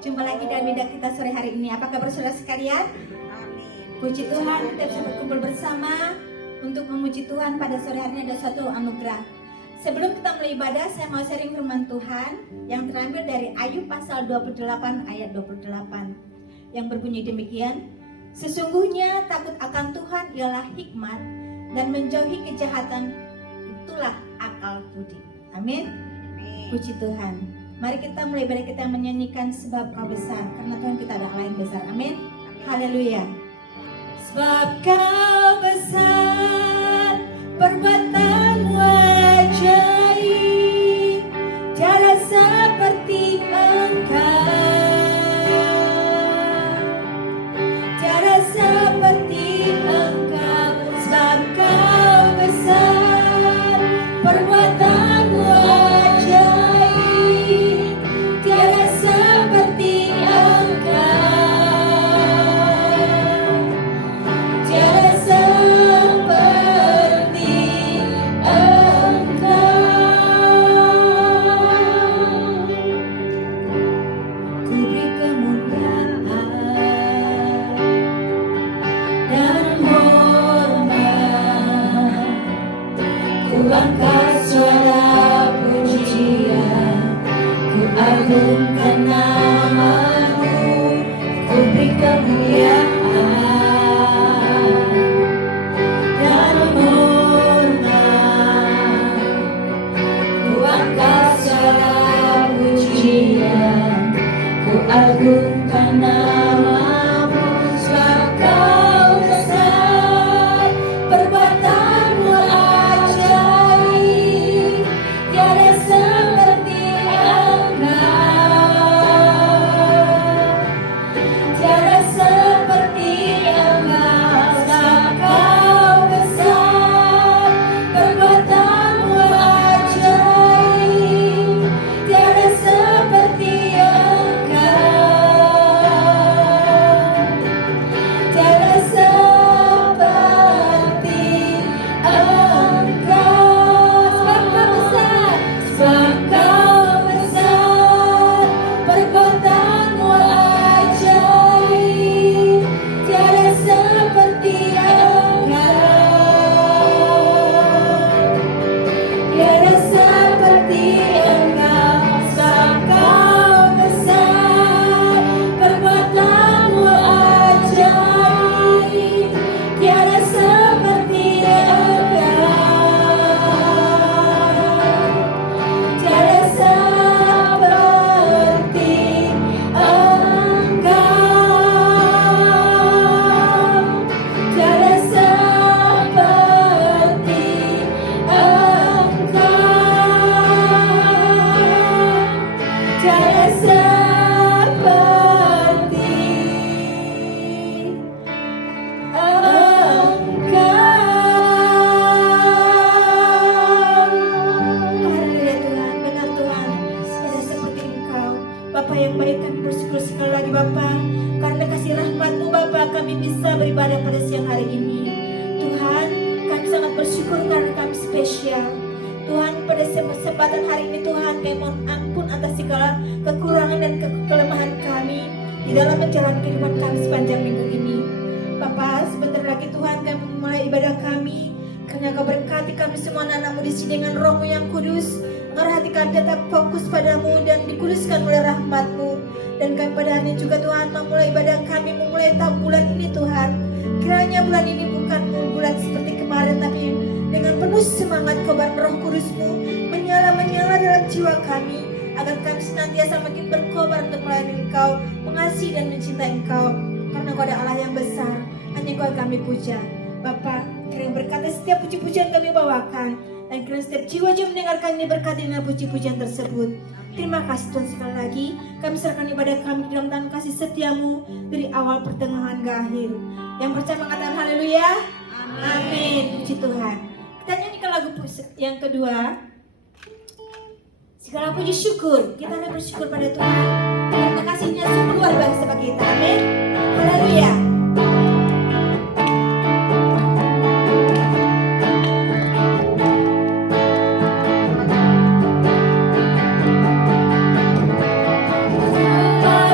Jumpa lagi dalam bidang kita sore hari ini. Apa kabar saudara sekalian? Amin. Puji Tuhan, kita bisa berkumpul bersama untuk memuji Tuhan pada sore hari ini. Ada suatu anugerah. Sebelum kita mulai ibadah, saya mau sharing firman Tuhan yang terambil dari Ayub pasal 28 ayat 28 yang berbunyi demikian. Sesungguhnya takut akan Tuhan ialah hikmat, dan menjauhi kejahatan itulah akal budi. Amin. Puji Tuhan. Mari kita mulai ibadah kita menyanyikan sebab Kau besar, karena Tuhan kita ada Allah yang besar. Amin. Haleluya. Sebab Kau besar, perbuatanmu ajaib, tiada seperti Engkau, tiada seperti Engkau. Sebab Kau besar, perbuatanmu ajaib, tiada seperti Engkau, tiada seperti Engkau. Ku beri kemuliaan dan hormat, ku angkat suara pujian, ku agungkan nama-Mu, ku beri kemuliaan dan hormat, ku angkat suara pujian, ku agungkan nama-Mu. Sebab Kau besar, perbuatanmu ajaib, tiada seperti Engkau, tiada seperti Engkau. Sebab Kau besar, perbuatanmu ajaib, tiada seperti Engkau, tiada seperti Engkau. Sebab Kau besar, perbuatanmu ajaib, tiada seperti Engkau, tiada seperti Engkau. Sebab Kau besar, perbuatanmu ajaib, tiada seperti Engkau, tiada seperti Engkau, tiada seperti Engkau, tiada seperti Haleluya Tuhan, benar Tuhan, tiada seperti Engkau. Bapa yang baik, kami bersyukur sekali lagi Bapa, karena kasih rahmat-Mu Bapa kami bisa beribadah pada siang hari ini. Tuhan, kami sangat bersyukur karena kami spesial. Tuhan, pada kesempatan hari ini Tuhan, kami mohon ampun atas segala kekurangan dan kelemahan kami di dalam menjalani kehidupan kami sepanjang minggu ini. Bapa, sebentar lagi Tuhan kami memulai ibadah kami, karena Kau berkati kami semua anak-Mu di sini dengan Roh-Mu yang kudus, agar hati kami tetap fokus padamu dan dikuduskan oleh rahmat-Mu. Dan kami pada hari ini juga Tuhan memulai ibadah kami, memulai tahun bulan ini Tuhan. Kiranya bulan ini bukan bulan seperti kemarin, tapi dengan penuh semangat kobar Roh Kudus-Mu menyala-menyala dalam jiwa kami, agar kami senantiasa makin berkobar untuk melayani Engkau, mengasihi dan mencintai Engkau, karena Kau ada Allah yang besar, hanya Kau yang kami puja. Bapa, kiranya berkati setiap puji-pujian kami bawakan, dan kiranya setiap jiwa-jiwa mendengarkan ini berkati dengan puji-pujian tersebut. Terima kasih Tuhan, sekali lagi kami serahkan ibadah kami di dalam tangan kasih setia-Mu dari awal pertengahan ke akhir. Yang percaya mengatakan haleluya. Amin. Puji Tuhan. Kita nyanyikan lagu yang kedua, segala puji syukur. Kita akan bersyukur pada Tuhan karena kasih-Nya sungguh luar biasa bagi kita. Amin. Haleluya. Segala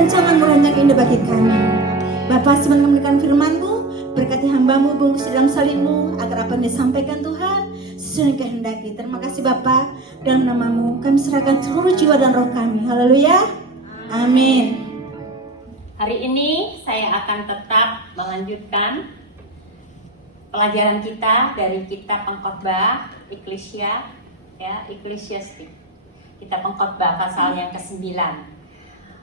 rancangan-Mu yang indah bagi kami. Bapa, sebelum memberikan firman-Mu, berkati hamba-Mu, bungkus di dalam salib-Mu, agar apa yang disampaikan Tuhan sesuai dengan kehendaki. Terima kasih Bapa, dalam nama-Mu kami serahkan seluruh jiwa dan roh kami. Haleluya, amin. Hari ini saya akan tetap melanjutkan pelajaran kita dari kitab Pengkhotbah Eklesia, ya, Ecclesiastes. Kitab Pengkhotbah pasal yang ke-9.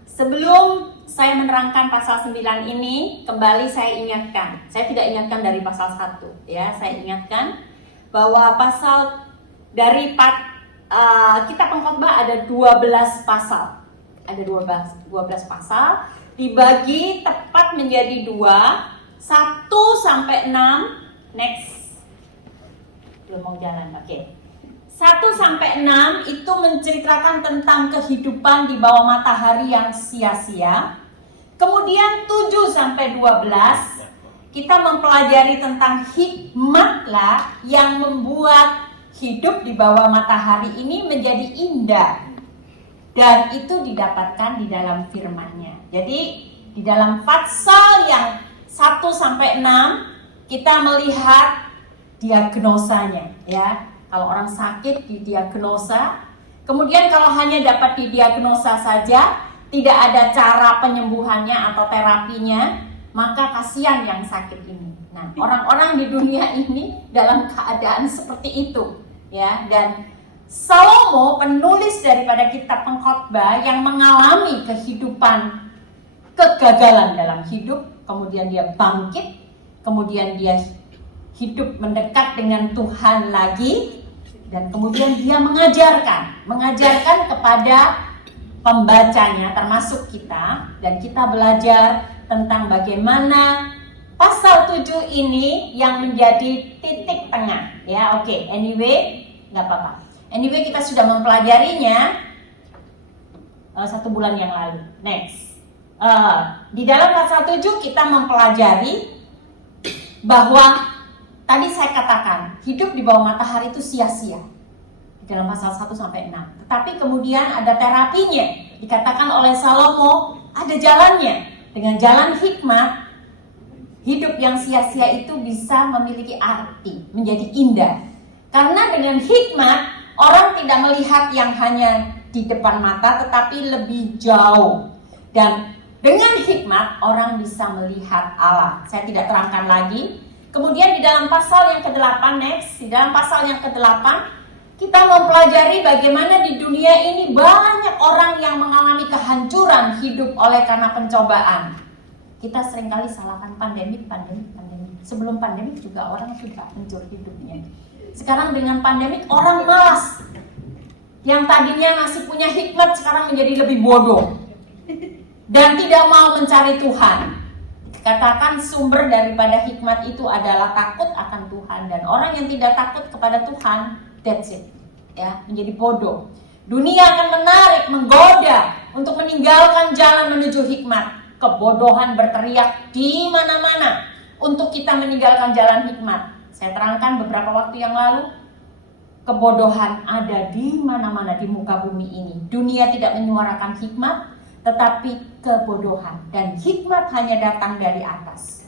Sebelum saya menerangkan pasal 9 ini, kembali saya ingatkan. Saya tidak ingatkan dari pasal 1, ya. Saya ingatkan bahwa pasal dari kitab Pengkhotbah ada 12 pasal. Ada 12 pasal dibagi tepat menjadi 2, 1 sampai 6. Next. Belum mau jalan, oke. 1 sampai 6 itu menceritakan tentang kehidupan di bawah matahari yang sia-sia. Kemudian 7 sampai 12 kita mempelajari tentang hikmatlah yang membuat hidup di bawah matahari ini menjadi indah. Dan itu didapatkan di dalam firman-Nya. Jadi di dalam pasal yang 1 sampai 6 kita melihat diagnosanya, ya. Kalau orang sakit didiagnosa, kemudian kalau hanya dapat didiagnosa saja, tidak ada cara penyembuhannya atau terapinya, maka kasihan yang sakit ini. Nah, orang-orang di dunia ini dalam keadaan seperti itu, ya. Dan Salomo, penulis daripada kitab Pengkhotbah yang mengalami kehidupan kegagalan dalam hidup, kemudian dia bangkit, kemudian dia hidup mendekat dengan Tuhan lagi, dan kemudian dia mengajarkan kepada pembacanya termasuk kita, dan kita belajar tentang bagaimana pasal 7 ini yang menjadi titik tengah, ya. Oke, anyway, nggak apa-apa. Anyway, kita sudah mempelajarinya 1 bulan yang lalu. Next, di dalam pasal 7 kita mempelajari bahwa tadi saya katakan, hidup di bawah matahari itu sia-sia. Di dalam pasal 1 sampai 6. Tetapi kemudian ada terapinya. Dikatakan oleh Salomo, ada jalannya. Dengan jalan hikmat, hidup yang sia-sia itu bisa memiliki arti, menjadi indah. Karena dengan hikmat, orang tidak melihat yang hanya di depan mata, tetapi lebih jauh. Dan dengan hikmat, orang bisa melihat Allah. Saya tidak terangkan lagi. Kemudian di dalam pasal yang ke-8, next, di dalam pasal yang ke-8, kita mempelajari bagaimana di dunia ini banyak orang yang mengalami kehancuran hidup oleh karena pencobaan. Kita seringkali salahkan pandemi. Sebelum pandemi juga orang sudah hancur hidupnya. Sekarang dengan pandemi orang malas. Yang tadinya masih punya hikmat sekarang menjadi lebih bodoh. Dan tidak mau mencari Tuhan. Katakan sumber daripada hikmat itu adalah takut akan Tuhan, dan orang yang tidak takut kepada Tuhan, that's it, ya, menjadi bodoh. Dunia akan menarik, menggoda untuk meninggalkan jalan menuju hikmat. Kebodohan berteriak di mana-mana untuk kita meninggalkan jalan hikmat. Saya terangkan beberapa waktu yang lalu, kebodohan ada di mana-mana di muka bumi ini. Dunia tidak menyuarakan hikmat, tetapi kebodohan, dan hikmat hanya datang dari atas,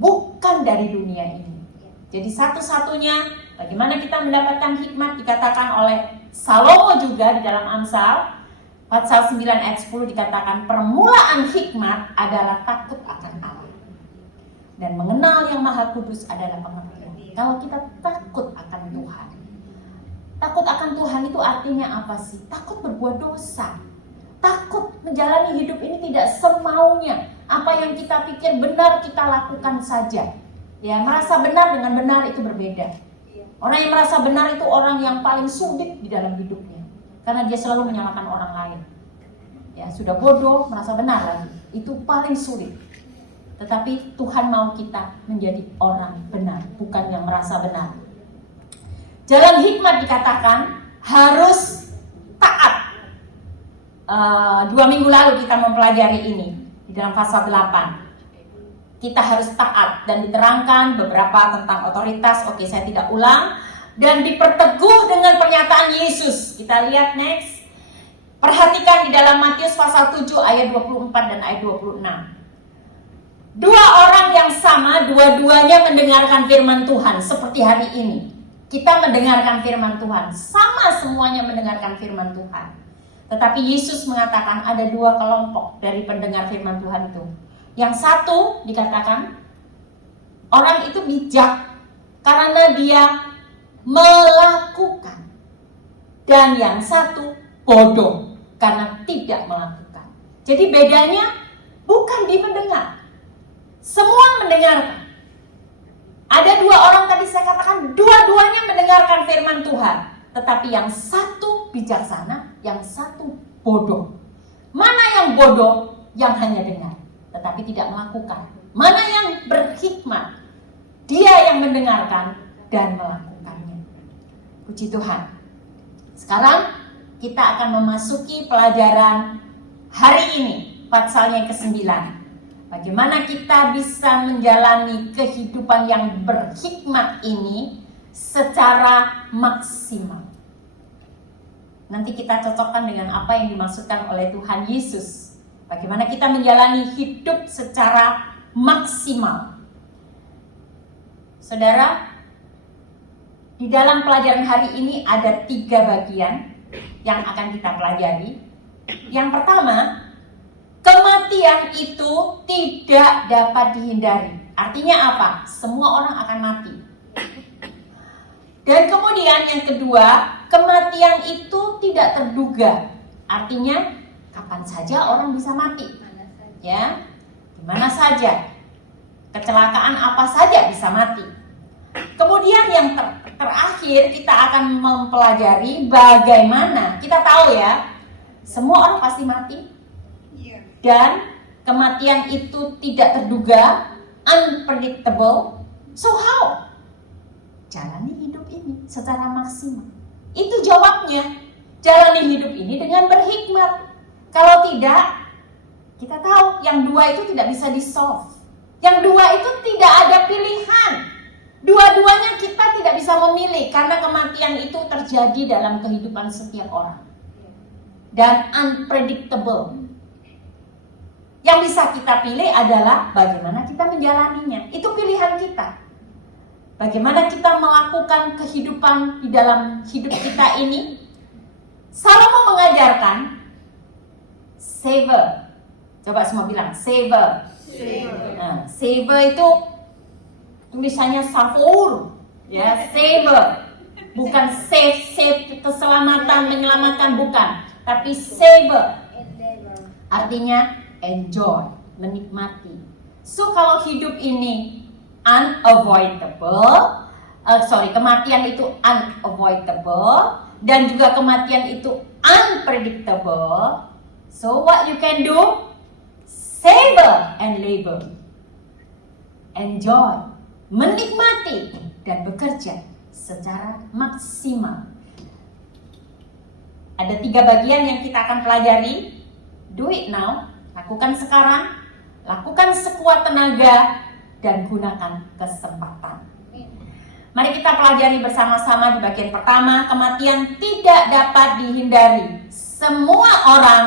bukan dari dunia ini. Jadi satu-satunya bagaimana kita mendapatkan hikmat dikatakan oleh Salomo juga di dalam Amsal pasal 9 ayat 10 dikatakan permulaan hikmat adalah takut akan Allah, dan mengenal yang Maha Kudus adalah pengertian. Kalau kita takut akan Tuhan, takut akan Tuhan itu artinya apa sih? Takut berbuat dosa. Takut menjalani hidup ini tidak semaunya. Apa yang kita pikir benar kita lakukan saja. Ya, merasa benar dengan benar itu berbeda. Orang yang merasa benar itu orang yang paling sulit di dalam hidupnya. Karena dia selalu menyalahkan orang lain. Ya, sudah bodoh, merasa benar lagi. Itu paling sulit. Tetapi Tuhan mau kita menjadi orang benar, bukan yang merasa benar. Jalan hikmat dikatakan harus taat. 2 minggu lalu kita mempelajari ini di dalam pasal 8. Kita harus taat dan diterangkan beberapa tentang otoritas. Oke, saya tidak ulang. Dan diperteguh dengan pernyataan Yesus. Kita lihat next. Perhatikan di dalam Matius pasal 7 ayat 24 dan ayat 26. Dua orang yang sama, dua-duanya mendengarkan firman Tuhan seperti hari ini. Kita mendengarkan firman Tuhan, sama semuanya mendengarkan firman Tuhan. Tetapi Yesus mengatakan ada dua kelompok dari pendengar firman Tuhan itu. Yang satu dikatakan orang itu bijak karena dia melakukan. Dan yang satu bodoh karena tidak melakukan. Jadi bedanya bukan di mendengar. Semua mendengarkan. Ada dua orang tadi saya katakan, dua-duanya mendengarkan firman Tuhan. Tetapi yang satu bijaksana, yang satu bodoh. Mana yang bodoh? Yang hanya dengar, tetapi tidak melakukan. Mana yang berhikmat? Dia yang mendengarkan dan melakukannya. Puji Tuhan. Sekarang kita akan memasuki pelajaran hari ini, pasal yang ke-9. Bagaimana kita bisa menjalani kehidupan yang berhikmat ini secara maksimal. Nanti kita cocokkan dengan apa yang dimaksudkan oleh Tuhan Yesus. Bagaimana kita menjalani hidup secara maksimal. Saudara, di dalam pelajaran hari ini ada 3 bagian yang akan kita pelajari. Yang pertama, kematian itu tidak dapat dihindari. Artinya apa? Semua orang akan mati. Dan kemudian yang kedua, kematian itu tidak terduga. Artinya kapan saja orang bisa mati. Ya, di mana saja. Kecelakaan apa saja bisa mati. Kemudian yang terakhir kita akan mempelajari bagaimana, kita tahu ya, semua orang pasti mati. Dan kematian itu tidak terduga, unpredictable. So how? Jalani hidup ini secara maksimal. Itu jawabnya. Jalani hidup ini dengan berhikmat. Kalau tidak, kita tahu yang dua itu tidak bisa di-solve. Yang dua itu tidak ada pilihan. Dua-duanya kita tidak bisa memilih karena kematian itu terjadi dalam kehidupan setiap orang. Dan unpredictable. Yang bisa kita pilih adalah bagaimana kita menjalaninya. Itu pilihan kita. Bagaimana kita melakukan kehidupan di dalam hidup kita ini. Salomo mengajarkan savor. Coba semua bilang savor. Nah, savor itu tulisannya savor. Ya, savor. Bukan save keselamatan, menyelamatkan, bukan. Tapi savor. Artinya enjoy, menikmati. So kalau hidup ini unavoidable, kematian itu unavoidable dan juga kematian itu unpredictable. So what you can do? Savor and labor. Enjoy, menikmati dan bekerja secara maksimal. Ada 3 bagian yang kita akan pelajari. Do it now. Lakukan sekarang, lakukan sekuat tenaga, dan gunakan kesempatan. Mari kita pelajari bersama-sama di bagian pertama. Kematian tidak dapat dihindari. Semua orang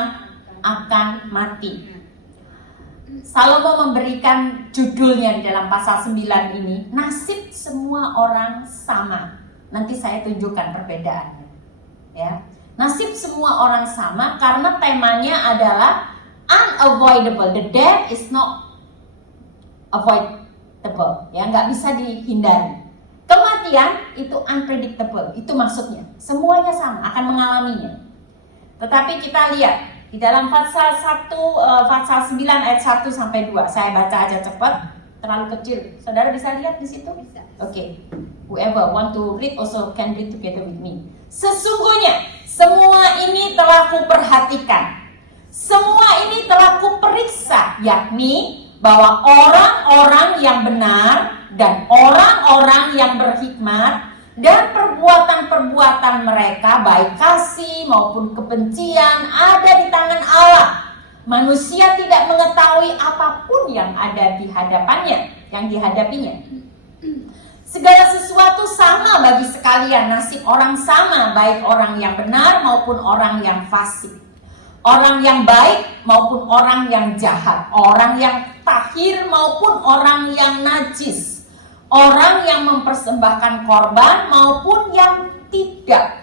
akan mati. Salomo memberikan judulnya di dalam pasal 9 ini, nasib semua orang sama. Nanti saya tunjukkan perbedaannya. Ya. Nasib semua orang sama karena temanya adalah unavoidable. The death is not avoidable, ya, nggak bisa dihindari. Kematian itu unpredictable, itu maksudnya. Semuanya sama, akan mengalaminya. Tetapi kita lihat di dalam pasal 9 ayat 1 sampai 2. Saya baca aja cepat, terlalu kecil. Saudara bisa lihat di situ? Bisa. Oke. Whoever want to read also can read together with me. Sesungguhnya semua ini telah kuperhatikan. Semua ini telah kuperiksa, yakni bahwa orang-orang yang benar dan orang-orang yang berhikmat dan perbuatan-perbuatan mereka baik kasih maupun kebencian ada di tangan Allah. Manusia tidak mengetahui apapun yang ada di hadapannya, yang dihadapinya. Segala sesuatu sama bagi sekalian, nasib orang sama, baik orang yang benar maupun orang yang fasik. orang yang baik maupun orang yang jahat, orang yang tahir maupun orang yang najis, orang yang mempersembahkan korban maupun yang tidak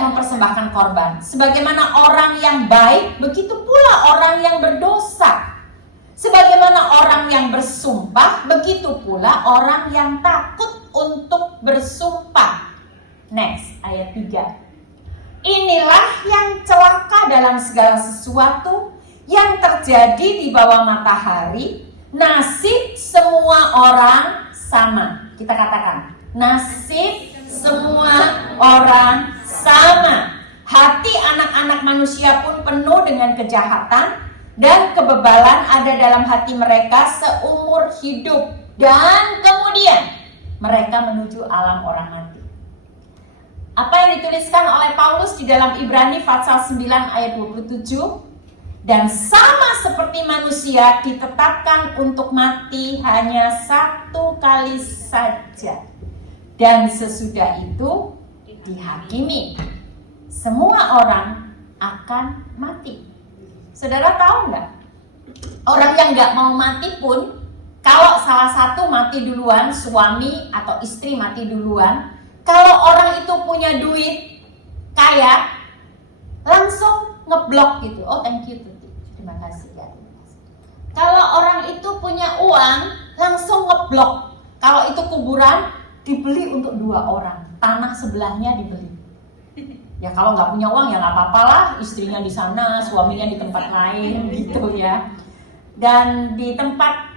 mempersembahkan korban. Sebagaimana orang yang baik, begitu pula orang yang berdosa. Sebagaimana orang yang bersumpah, begitu pula orang yang takut untuk bersumpah. Next, ayat 3. Inilah yang celaka dalam segala sesuatu yang terjadi di bawah matahari. Nasib semua orang sama. Kita katakan, nasib semua orang sama. Hati anak-anak manusia pun penuh dengan kejahatan, dan kebebalan ada dalam hati mereka seumur hidup. Dan kemudian mereka menuju alam orang mati. Apa yang dituliskan oleh Paulus di dalam Ibrani pasal 9 ayat 27? Dan sama seperti manusia ditetapkan untuk mati hanya satu kali saja, dan sesudah itu dihakimi. Semua orang akan mati. Saudara tahu nggak? Orang yang nggak mau mati pun, kalau salah satu mati duluan, suami atau istri mati duluan, kalau orang itu punya duit, kaya, langsung ngeblok gitu. Oh, thank you Tuti, terima kasih ya. Kalau orang itu punya uang, langsung ngeblok. Kalau itu kuburan, dibeli untuk 2 orang, tanah sebelahnya dibeli. Ya kalau nggak punya uang ya nggak apa-apa lah, istrinya di sana, suaminya di tempat lain gitu ya. Dan di tempat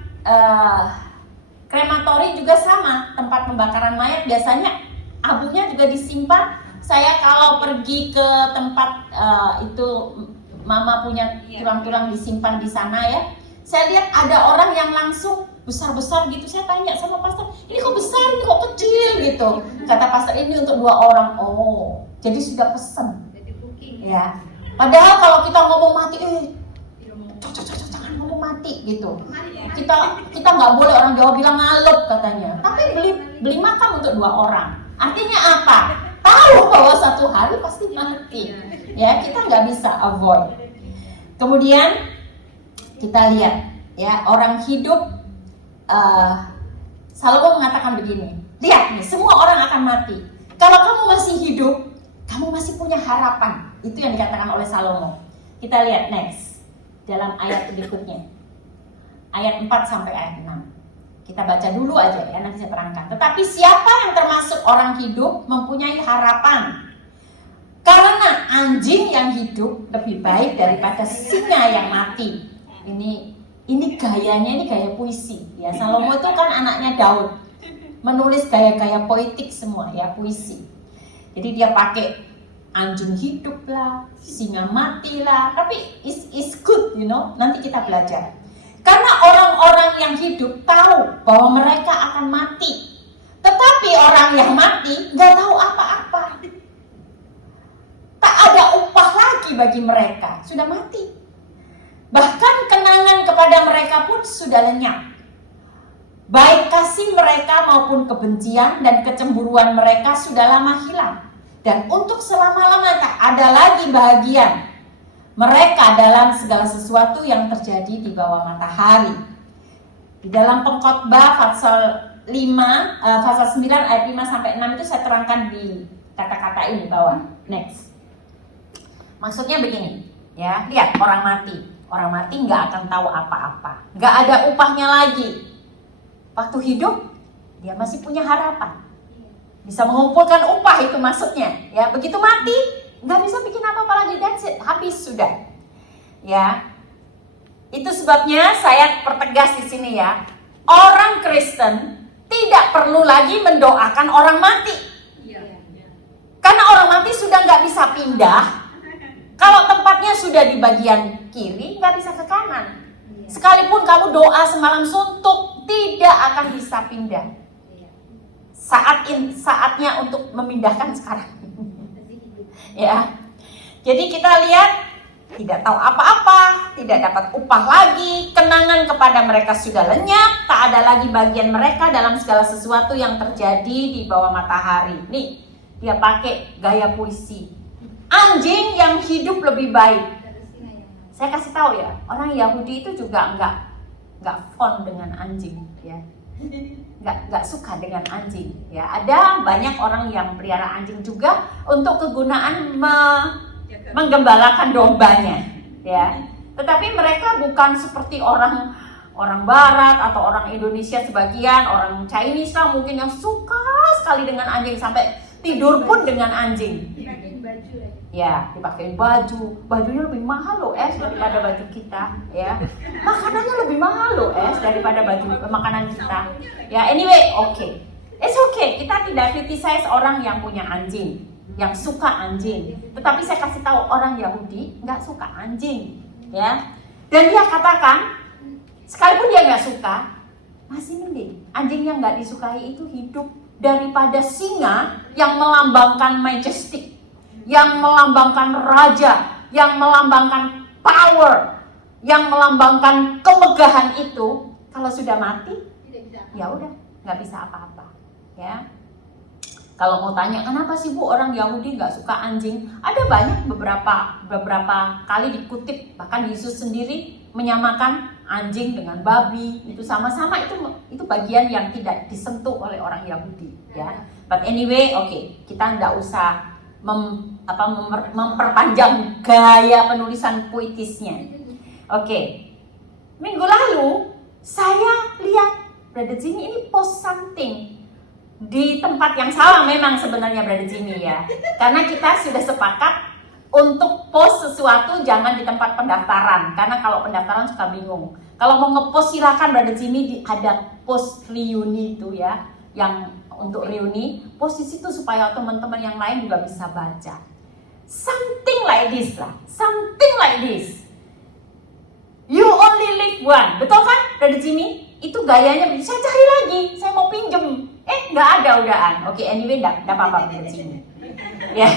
krematori juga sama, tempat pembakaran mayat biasanya abunya juga disimpan. Saya kalau pergi ke tempat itu mama punya tulang-tulang disimpan di sana ya, saya lihat ada orang yang langsung besar-besar gitu. Saya tanya sama pastor, ini kok besar, ini kok kecil gitu. Kata pastor, ini untuk 2 orang. Oh, jadi sudah pesen ya. Padahal kalau kita ngomong mati, jangan ngomong mati gitu. Kita nggak boleh, orang Jawa bilang ngalup katanya. Tapi beli makam untuk 2 orang. Artinya apa? Tahu bahwa satu hari pasti mati. Ya, kita nggak bisa avoid. Kemudian kita lihat ya, orang hidup. Salomo mengatakan begini, lihat nih, semua orang akan mati. Kalau kamu masih hidup, kamu masih punya harapan. Itu yang dikatakan oleh Salomo. Kita lihat next, dalam ayat berikutnya, ayat 4 sampai ayat 6. Kita baca dulu aja ya, nanti saya terangkan. Tetapi siapa yang termasuk orang hidup mempunyai harapan. Karena anjing yang hidup lebih baik daripada singa yang mati. Ini gayanya, ini gaya puisi ya. Salomo itu kan anaknya Daud, menulis gaya-gaya poetik semua ya, puisi. Jadi dia pakai anjing hidup lah, singa mati lah, tapi is good, you know. Nanti kita belajar. Karena orang-orang yang hidup tahu bahwa mereka akan mati, tetapi orang yang mati nggak tahu apa-apa. Tak ada upah lagi bagi mereka, sudah mati. Bahkan kenangan kepada mereka pun sudah lenyap. Baik kasih mereka maupun kebencian dan kecemburuan mereka sudah lama hilang. Dan untuk selama-lamanya tak ada lagi bahagian mereka dalam segala sesuatu yang terjadi di bawah matahari. Di dalam Pengkhotbah pasal 9 ayat 5 sampai 6 itu saya terangkan di kata-kata ini bawah. Next. Maksudnya begini, ya, lihat orang mati. Orang mati nggak akan tahu apa-apa, nggak ada upahnya lagi. Waktu hidup dia masih punya harapan, bisa mengumpulkan upah, itu maksudnya. Ya, begitu mati nggak bisa bikin apa-apa lagi, that's it, habis sudah. Ya, itu sebabnya saya pertegas di sini ya, orang Kristen tidak perlu lagi mendoakan orang mati, karena orang mati sudah nggak bisa pindah. Kalau tempatnya sudah di bagian kiri, nggak bisa ke kanan. Sekalipun kamu doa semalam suntuk, tidak akan bisa pindah. Saatnya untuk memindahkan sekarang. Ya, jadi kita lihat tidak tahu apa-apa, tidak dapat upah lagi, kenangan kepada mereka sudah lenyap, tak ada lagi bagian mereka dalam segala sesuatu yang terjadi di bawah matahari. Nih, dia pakai gaya puisi. anjing yang hidup lebih baik. Saya kasih tahu ya, orang Yahudi itu juga nggak fond dengan anjing, ya, nggak suka dengan anjing, ya. Ada banyak orang yang pelihara anjing juga untuk kegunaan menggembalakan dombanya, ya. Tetapi mereka bukan seperti orang Barat atau orang Indonesia sebagian, orang Chinese lah mungkin yang suka sekali dengan anjing sampai tidur pun dengan anjing. Ya, dipakai bajunya lebih mahal loh daripada baju kita, ya. Makanannya lebih mahal loh daripada makanan kita. Ya, anyway, it's okay. Kita tidak criticize orang yang punya anjing, yang suka anjing. Tetapi saya kasih tahu orang Yahudi nggak suka anjing, ya. Dan dia katakan, sekalipun dia nggak suka, masih mending anjing yang nggak disukai itu hidup daripada singa yang melambangkan majestic, yang melambangkan raja, yang melambangkan power, yang melambangkan kemegahan itu. Kalau sudah mati, ya udah nggak bisa apa-apa, ya. Kalau mau tanya kenapa sih Bu orang Yahudi nggak suka anjing, ada banyak beberapa kali dikutip, bahkan Yesus sendiri menyamakan anjing dengan babi, itu sama-sama, itu bagian yang tidak disentuh oleh orang Yahudi, ya. But anyway, kita nggak usah memperpanjang gaya penulisan puitisnya. Minggu lalu saya lihat Brother Jimmy ini post something di tempat yang salah memang sebenarnya Brother Jimmy, ya. Karena kita sudah sepakat untuk post sesuatu jangan di tempat pendaftaran, karena kalau pendaftaran suka bingung. Kalau mau ngepost silakan Brother Jimmy, ada post reuni itu, ya, yang untuk reuni, post di situ supaya teman-teman yang lain juga bisa baca. Something like this lah, something like this. You only live one, betul kan Brother Jimmy? Itu gayanya begitu. Saya cari lagi, saya mau pinjem, nggak ada udahan. Anyway, nggak apa-apa Brother Jimmy. Ya,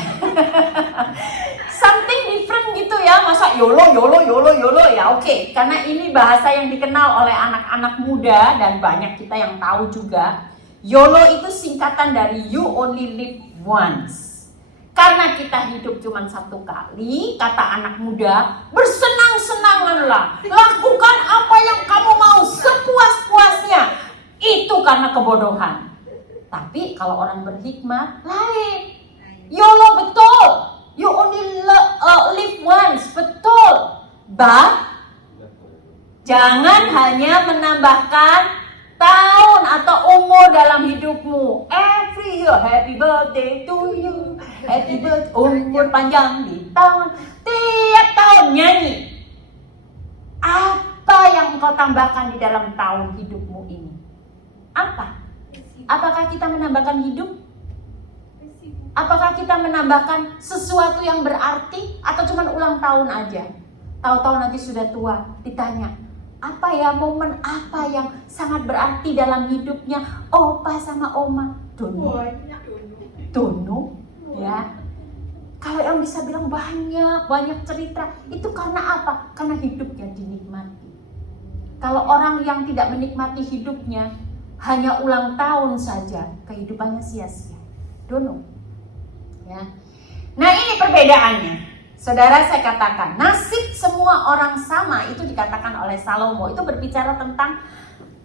something different gitu ya, masa YOLO ya. Karena ini bahasa yang dikenal oleh anak-anak muda dan banyak kita yang tahu juga. YOLO itu singkatan dari You Only Live Once. Karena kita hidup cuma satu kali, kata anak muda, bersenang-senanganlah, lakukan apa yang kamu mau sepuas-puasnya. Itu karena kebodohan. Tapi kalau orang berhikmat lain. YOLO betul, you only live once, betul. But jangan hanya menambahkan tahun atau umur dalam hidupmu. Every year, happy birthday to you, happy birthday, umur panjang di tahun. Tiap tahun nyanyi. Apa yang engkau tambahkan di dalam tahun hidupmu ini? Apa? Apakah kita menambahkan hidup? Apakah kita menambahkan sesuatu yang berarti atau cuma ulang tahun aja? Tahu-tahu nanti sudah tua, ditanya, apa ya momen apa yang sangat berarti dalam hidupnya opa sama oma? Dono, ya. Kalau yang bisa bilang banyak cerita, itu karena apa? Karena hidupnya dinikmati. Kalau orang yang tidak menikmati hidupnya, hanya ulang tahun saja, kehidupannya sia-sia. Dono. Ya. Nah, ini perbedaannya. Saudara, saya katakan nasib semua orang sama, itu dikatakan oleh Salomo. Itu berbicara tentang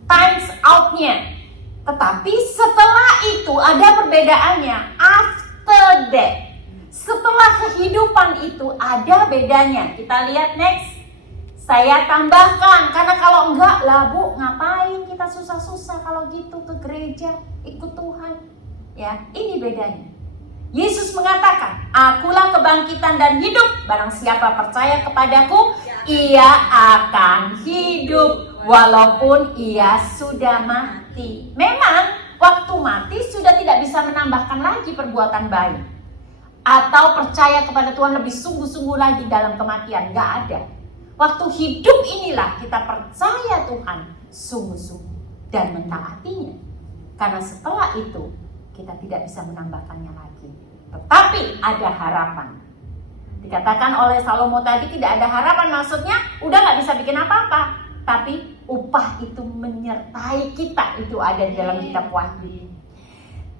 times out-nya. Tetapi setelah itu ada perbedaannya. After that, setelah kehidupan itu ada bedanya. Kita lihat next. Saya tambahkan, karena kalau enggak lah Bu, ngapain kita susah-susah kalau gitu ke gereja, ikut Tuhan. Ya, ini bedanya. Yesus mengatakan, akulah kebangkitan dan hidup. Barang siapa percaya kepadaku, ia akan hidup walaupun ia sudah mati. Memang waktu mati sudah tidak bisa menambahkan lagi perbuatan baik, atau percaya kepada Tuhan lebih sungguh-sungguh lagi dalam kematian. Gak ada. Waktu hidup inilah kita percaya Tuhan sungguh-sungguh dan mentaatinya. Karena setelah itu kita tidak bisa menambahkannya lagi. Tetapi ada harapan. Dikatakan oleh Salomo tadi tidak ada harapan, maksudnya udah gak bisa bikin apa-apa. Tapi upah itu menyertai kita, itu ada di dalam kitab Wahyu.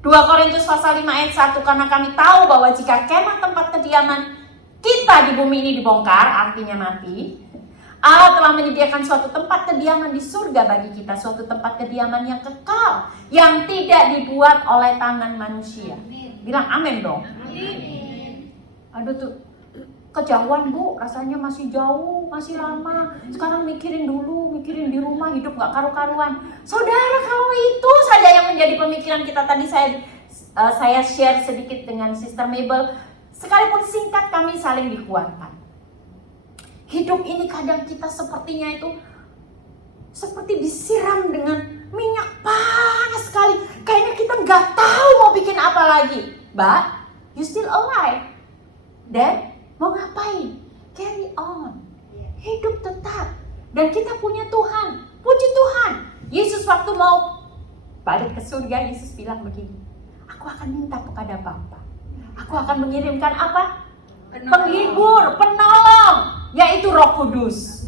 2 Korintus pasal 5 ayat 1, karena kami tahu bahwa jika kemah tempat kediaman kita di bumi ini dibongkar, artinya mati. Allah telah menyediakan suatu tempat kediaman di surga bagi kita, suatu tempat kediaman yang kekal, yang tidak dibuat oleh tangan manusia. Bilang amin dong. Aduh tuh, kejauhan Bu, rasanya masih jauh, masih lama. Sekarang mikirin dulu, mikirin di rumah, hidup gak karu-karuan. Saudara, kalau itu saja yang menjadi pemikiran kita tadi, saya share sedikit dengan Sister Mabel. Sekalipun singkat, kami saling dikuatkan. Hidup ini kadang kita sepertinya itu seperti disiram dengan minyak panas sekali. Kayaknya kita nggak tahu mau bikin apa lagi. But you still alive. Dan mau ngapain? Carry on. Hidup tetap. Dan kita punya Tuhan. Puji Tuhan. Yesus waktu mau balik ke surga, Yesus bilang begini. Aku akan minta kepada Bapa. Aku akan mengirimkan apa? Penghibur, penolong, yaitu Roh Kudus.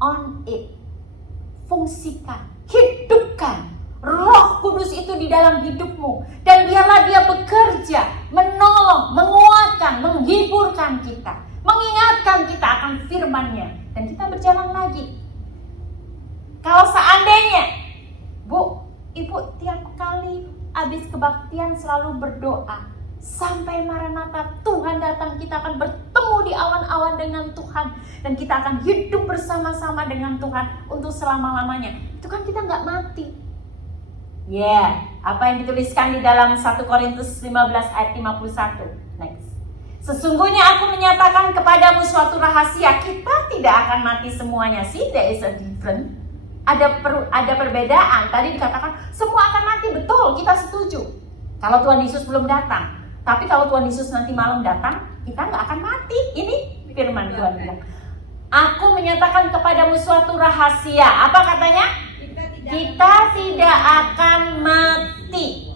On it. Fungsikan, hidupkan Roh Kudus itu di dalam hidupmu. Dan biarlah dia bekerja, menolong, menguatkan, menghiburkan kita, mengingatkan kita akan firman-Nya. Dan kita berjalan lagi. Kalau seandainya, Bu, Ibu tiap kali habis kebaktian selalu berdoa, sampai Maranatha, Tuhan datang, kita akan bertemu di awan-awan dengan Tuhan. Dan kita akan hidup bersama-sama dengan Tuhan untuk selama-lamanya. Itu kan kita nggak mati. Apa yang dituliskan di dalam 1 Korintus 15 ayat 51. Next. Sesungguhnya aku menyatakan kepadamu suatu rahasia, kita tidak akan mati semuanya. See, there is a difference. Ada perbedaan. Tadi dikatakan semua akan mati, betul, kita setuju. Kalau Tuhan Yesus belum datang. Tapi kalau Tuhan Yesus nanti malam datang, kita nggak akan mati. Ini firman Tuhan bilang. Aku menyatakan kepadamu suatu rahasia. Apa katanya? Kita tidak akan mati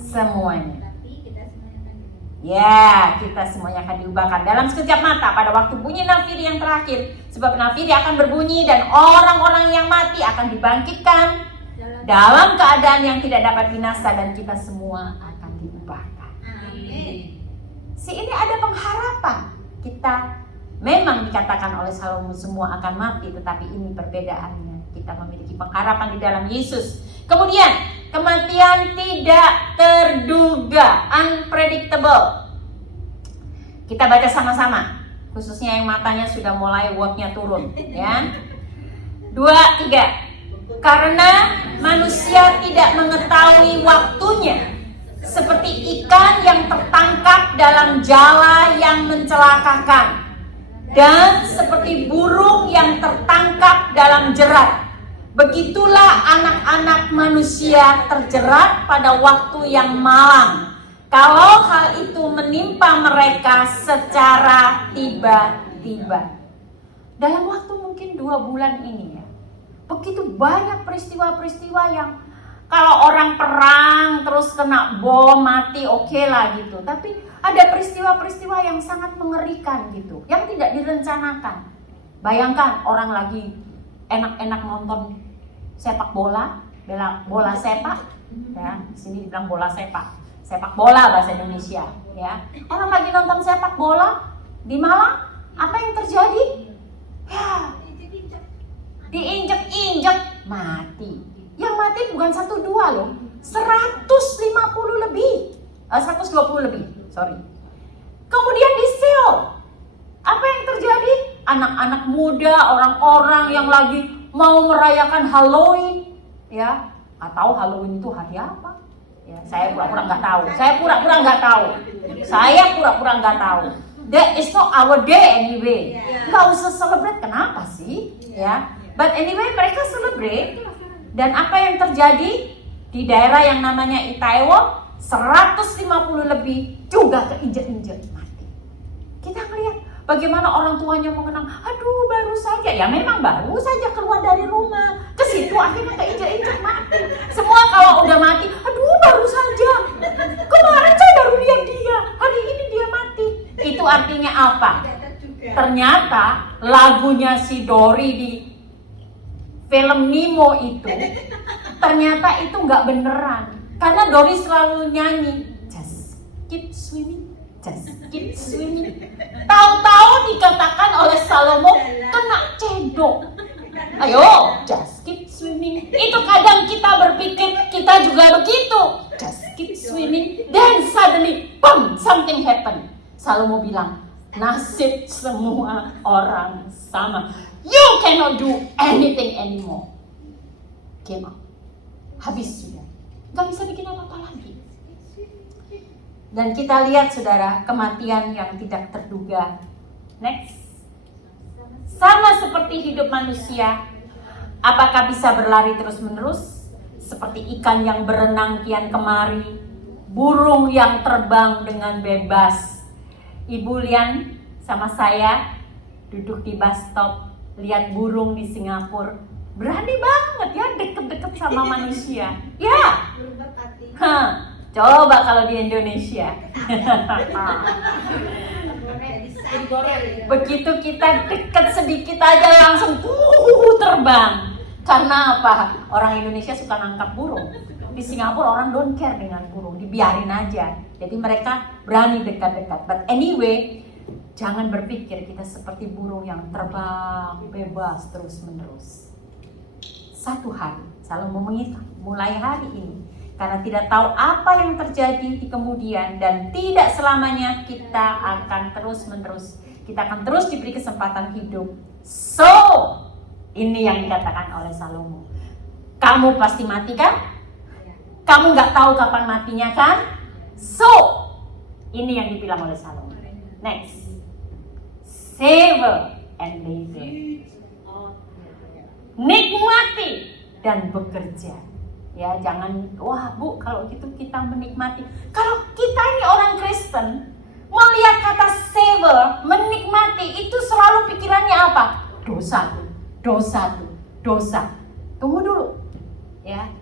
semuanya. Kita semuanya akan diubahkan dalam sekejap mata pada waktu bunyi nafiri yang terakhir. Sebab nafiri akan berbunyi dan orang-orang yang mati akan dibangkitkan dalam keadaan yang tidak dapat binasa, dan kita semua akan diubahkan. Ini ada pengharapan. Kita memang dikatakan oleh Salomo semua akan mati, tetapi ini perbedaannya. Kita memiliki pengharapan di dalam Yesus. Kemudian, kematian tidak terduga, unpredictable. Kita baca sama-sama, khususnya yang matanya sudah mulai worknya turun, ya. 2, 3. Karena manusia tidak mengetahui waktunya, seperti ikan yang tertangkap dalam jala yang mencelakakan, dan seperti burung yang tertangkap dalam jerat. Begitulah anak-anak manusia terjerat pada waktu yang malang, kalau hal itu menimpa mereka secara tiba-tiba. Dalam waktu mungkin 2 bulan ini, ya, begitu banyak peristiwa-peristiwa yang kalau orang perang terus kena bom mati, oke lah gitu. Tapi ada peristiwa-peristiwa yang sangat mengerikan gitu, yang tidak direncanakan. Bayangkan orang lagi enak-enak nonton sepak bola, bola sepak, ya, di sini dibilang bola sepak bola bahasa Indonesia, ya. Orang lagi nonton sepak bola di Malang, apa yang terjadi? Ya, diinjek-injek, mati. Yang mati bukan 1-2 loh, 150 lebih, 120 lebih, sorry. Kemudian di Seoul, apa yang terjadi? Anak-anak muda, orang-orang yang lagi mau merayakan Halloween, ya, atau Halloween itu hari apa? Ya, saya pura-pura nggak tahu. That is not our day anyway. Nggak usah celebrate, kenapa sih? Ya, but anyway mereka celebrate. Dan apa yang terjadi di daerah yang namanya Itaewon, 150 lebih juga keinjek-injek mati. Kita ngelihat bagaimana orang tuanya mengenang, aduh baru saja, ya memang baru saja keluar dari rumah, ke situ akhirnya keinjek-injek mati. Semua kalau udah mati, aduh baru saja, kemarin saya baru lihat dia, hari ini dia mati. Itu artinya apa? Ternyata lagunya si Dory di film Nemo itu, ternyata itu nggak beneran. Karena Dory selalu nyanyi, just keep swimming, Just keep swimming. Tahu-tahu dikatakan oleh Salomo kena cedok. Ayo, just keep swimming. Itu kadang kita berpikir kita juga begitu. Just keep swimming. Then suddenly, boom, something happen. Salomo bilang, nasib semua orang sama. You cannot do anything anymore. Game up. Habis sudah. Gak bisa bikin apa-apa lagi. Dan kita lihat saudara, kematian yang tidak terduga. Next. Sama seperti hidup manusia, apakah bisa berlari terus-menerus? Seperti ikan yang berenang kian kemari, burung yang terbang dengan bebas. Ibu Lian sama saya duduk di bus stop, lihat burung di Singapura. Berani banget ya, deket-deket sama manusia. Ya. Coba kalau di Indonesia. Begitu kita dekat sedikit aja langsung terbang. Karena apa? Orang Indonesia suka nangkap burung. Di Singapura orang don't care dengan burung, dibiarin aja. Jadi mereka berani dekat-dekat. But anyway, jangan berpikir kita seperti burung yang terbang bebas terus-menerus. Satu hari, Salomo mengingat mulai hari ini, karena tidak tahu apa yang terjadi di kemudian dan tidak selamanya kita akan terus-menerus, kita akan terus diberi kesempatan hidup. So, ini yang dikatakan oleh Salomo. Kamu pasti mati kan? Kamu nggak tahu kapan matinya kan? So, ini yang dibilang oleh Salomo. Next. Savor and labor. Nikmati dan bekerja. Ya, jangan, wah Bu, kalau gitu kita menikmati. Kalau kita ini orang Kristen, melihat kata savor, menikmati, itu selalu pikirannya apa? Dosa tuh, dosa tuh, dosa. Tunggu dulu, ya.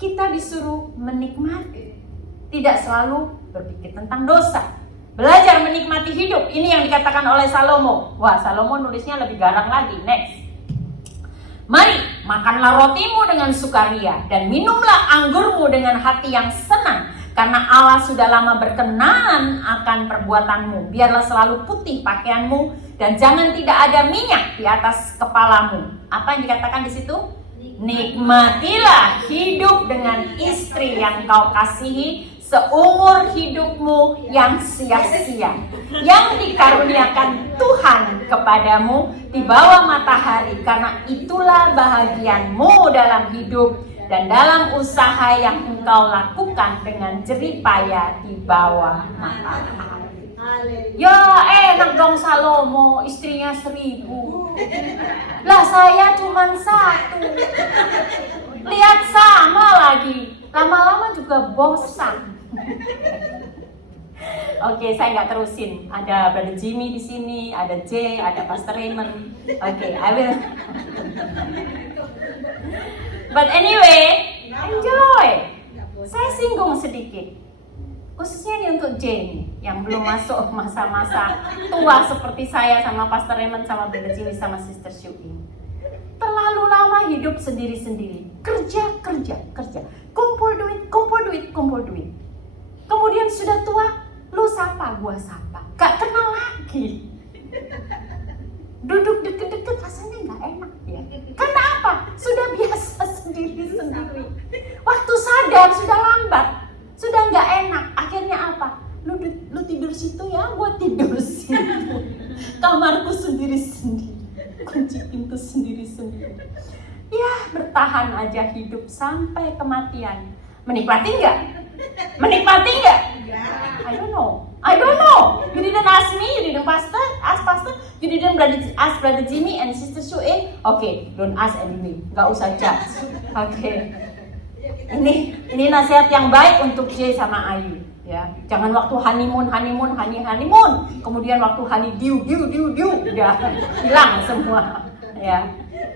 Kita disuruh menikmati, tidak selalu berpikir tentang dosa. Belajar menikmati hidup, ini yang dikatakan oleh Salomo. Wah, Salomo nulisnya lebih garang lagi. Next. Mari, makanlah rotimu dengan sukaria dan minumlah anggurmu dengan hati yang senang. Karena Allah sudah lama berkenan akan perbuatanmu. Biarlah selalu putih pakaianmu dan jangan tidak ada minyak di atas kepalamu. Apa yang dikatakan di situ? Nikmatilah hidup dengan istri yang kau kasihi seumur hidupmu yang sia-sia, yang dikaruniakan Tuhan kepadamu di bawah matahari, karena itulah bahagianmu dalam hidup dan dalam usaha yang engkau lakukan dengan jeripaya di bawah matahari. Ya enak dong Salomo, istrinya 1000. Lah saya cuma 1. Lihat sama lagi, lama-lama juga bosan. Oke, saya nggak terusin. Ada Brother Jimmy di sini, ada Jay, ada Pastor Raymond. Oke, I will. But anyway, enjoy. Saya singgung sedikit, khususnya nih untuk Jay yang belum masuk masa-masa tua seperti saya sama Pastor Raymond, sama Brother Jimmy, sama Sister Shui. Terlalu lama hidup sendiri-sendiri, kerja, kumpul duit. Kemudian sudah tua, lu sapa, gua sapa. Gak kenal lagi. Duduk deket-deket rasanya gak enak ya. Karena apa? Sudah biasa sendiri-sendiri. Waktu sadar sudah lambat, sudah gak enak. Akhirnya apa? Lu tidur situ ya, gua tidur situ. Kamarku sendiri-sendiri, kunci pintu sendiri-sendiri. Ya, bertahan aja hidup sampai kematian. Menikmati nggak? I don't know. You didn't ask me, you didn't ask pastor, you didn't ask Brother Jimmy and Sister Sue. Okay, don't ask anyway. Nggak usah judge. Okay. Ini nasihat yang baik untuk Jay sama Ayu. Ya, jangan waktu honeymoon, kemudian waktu honeydew, udah hilang semua. Ya.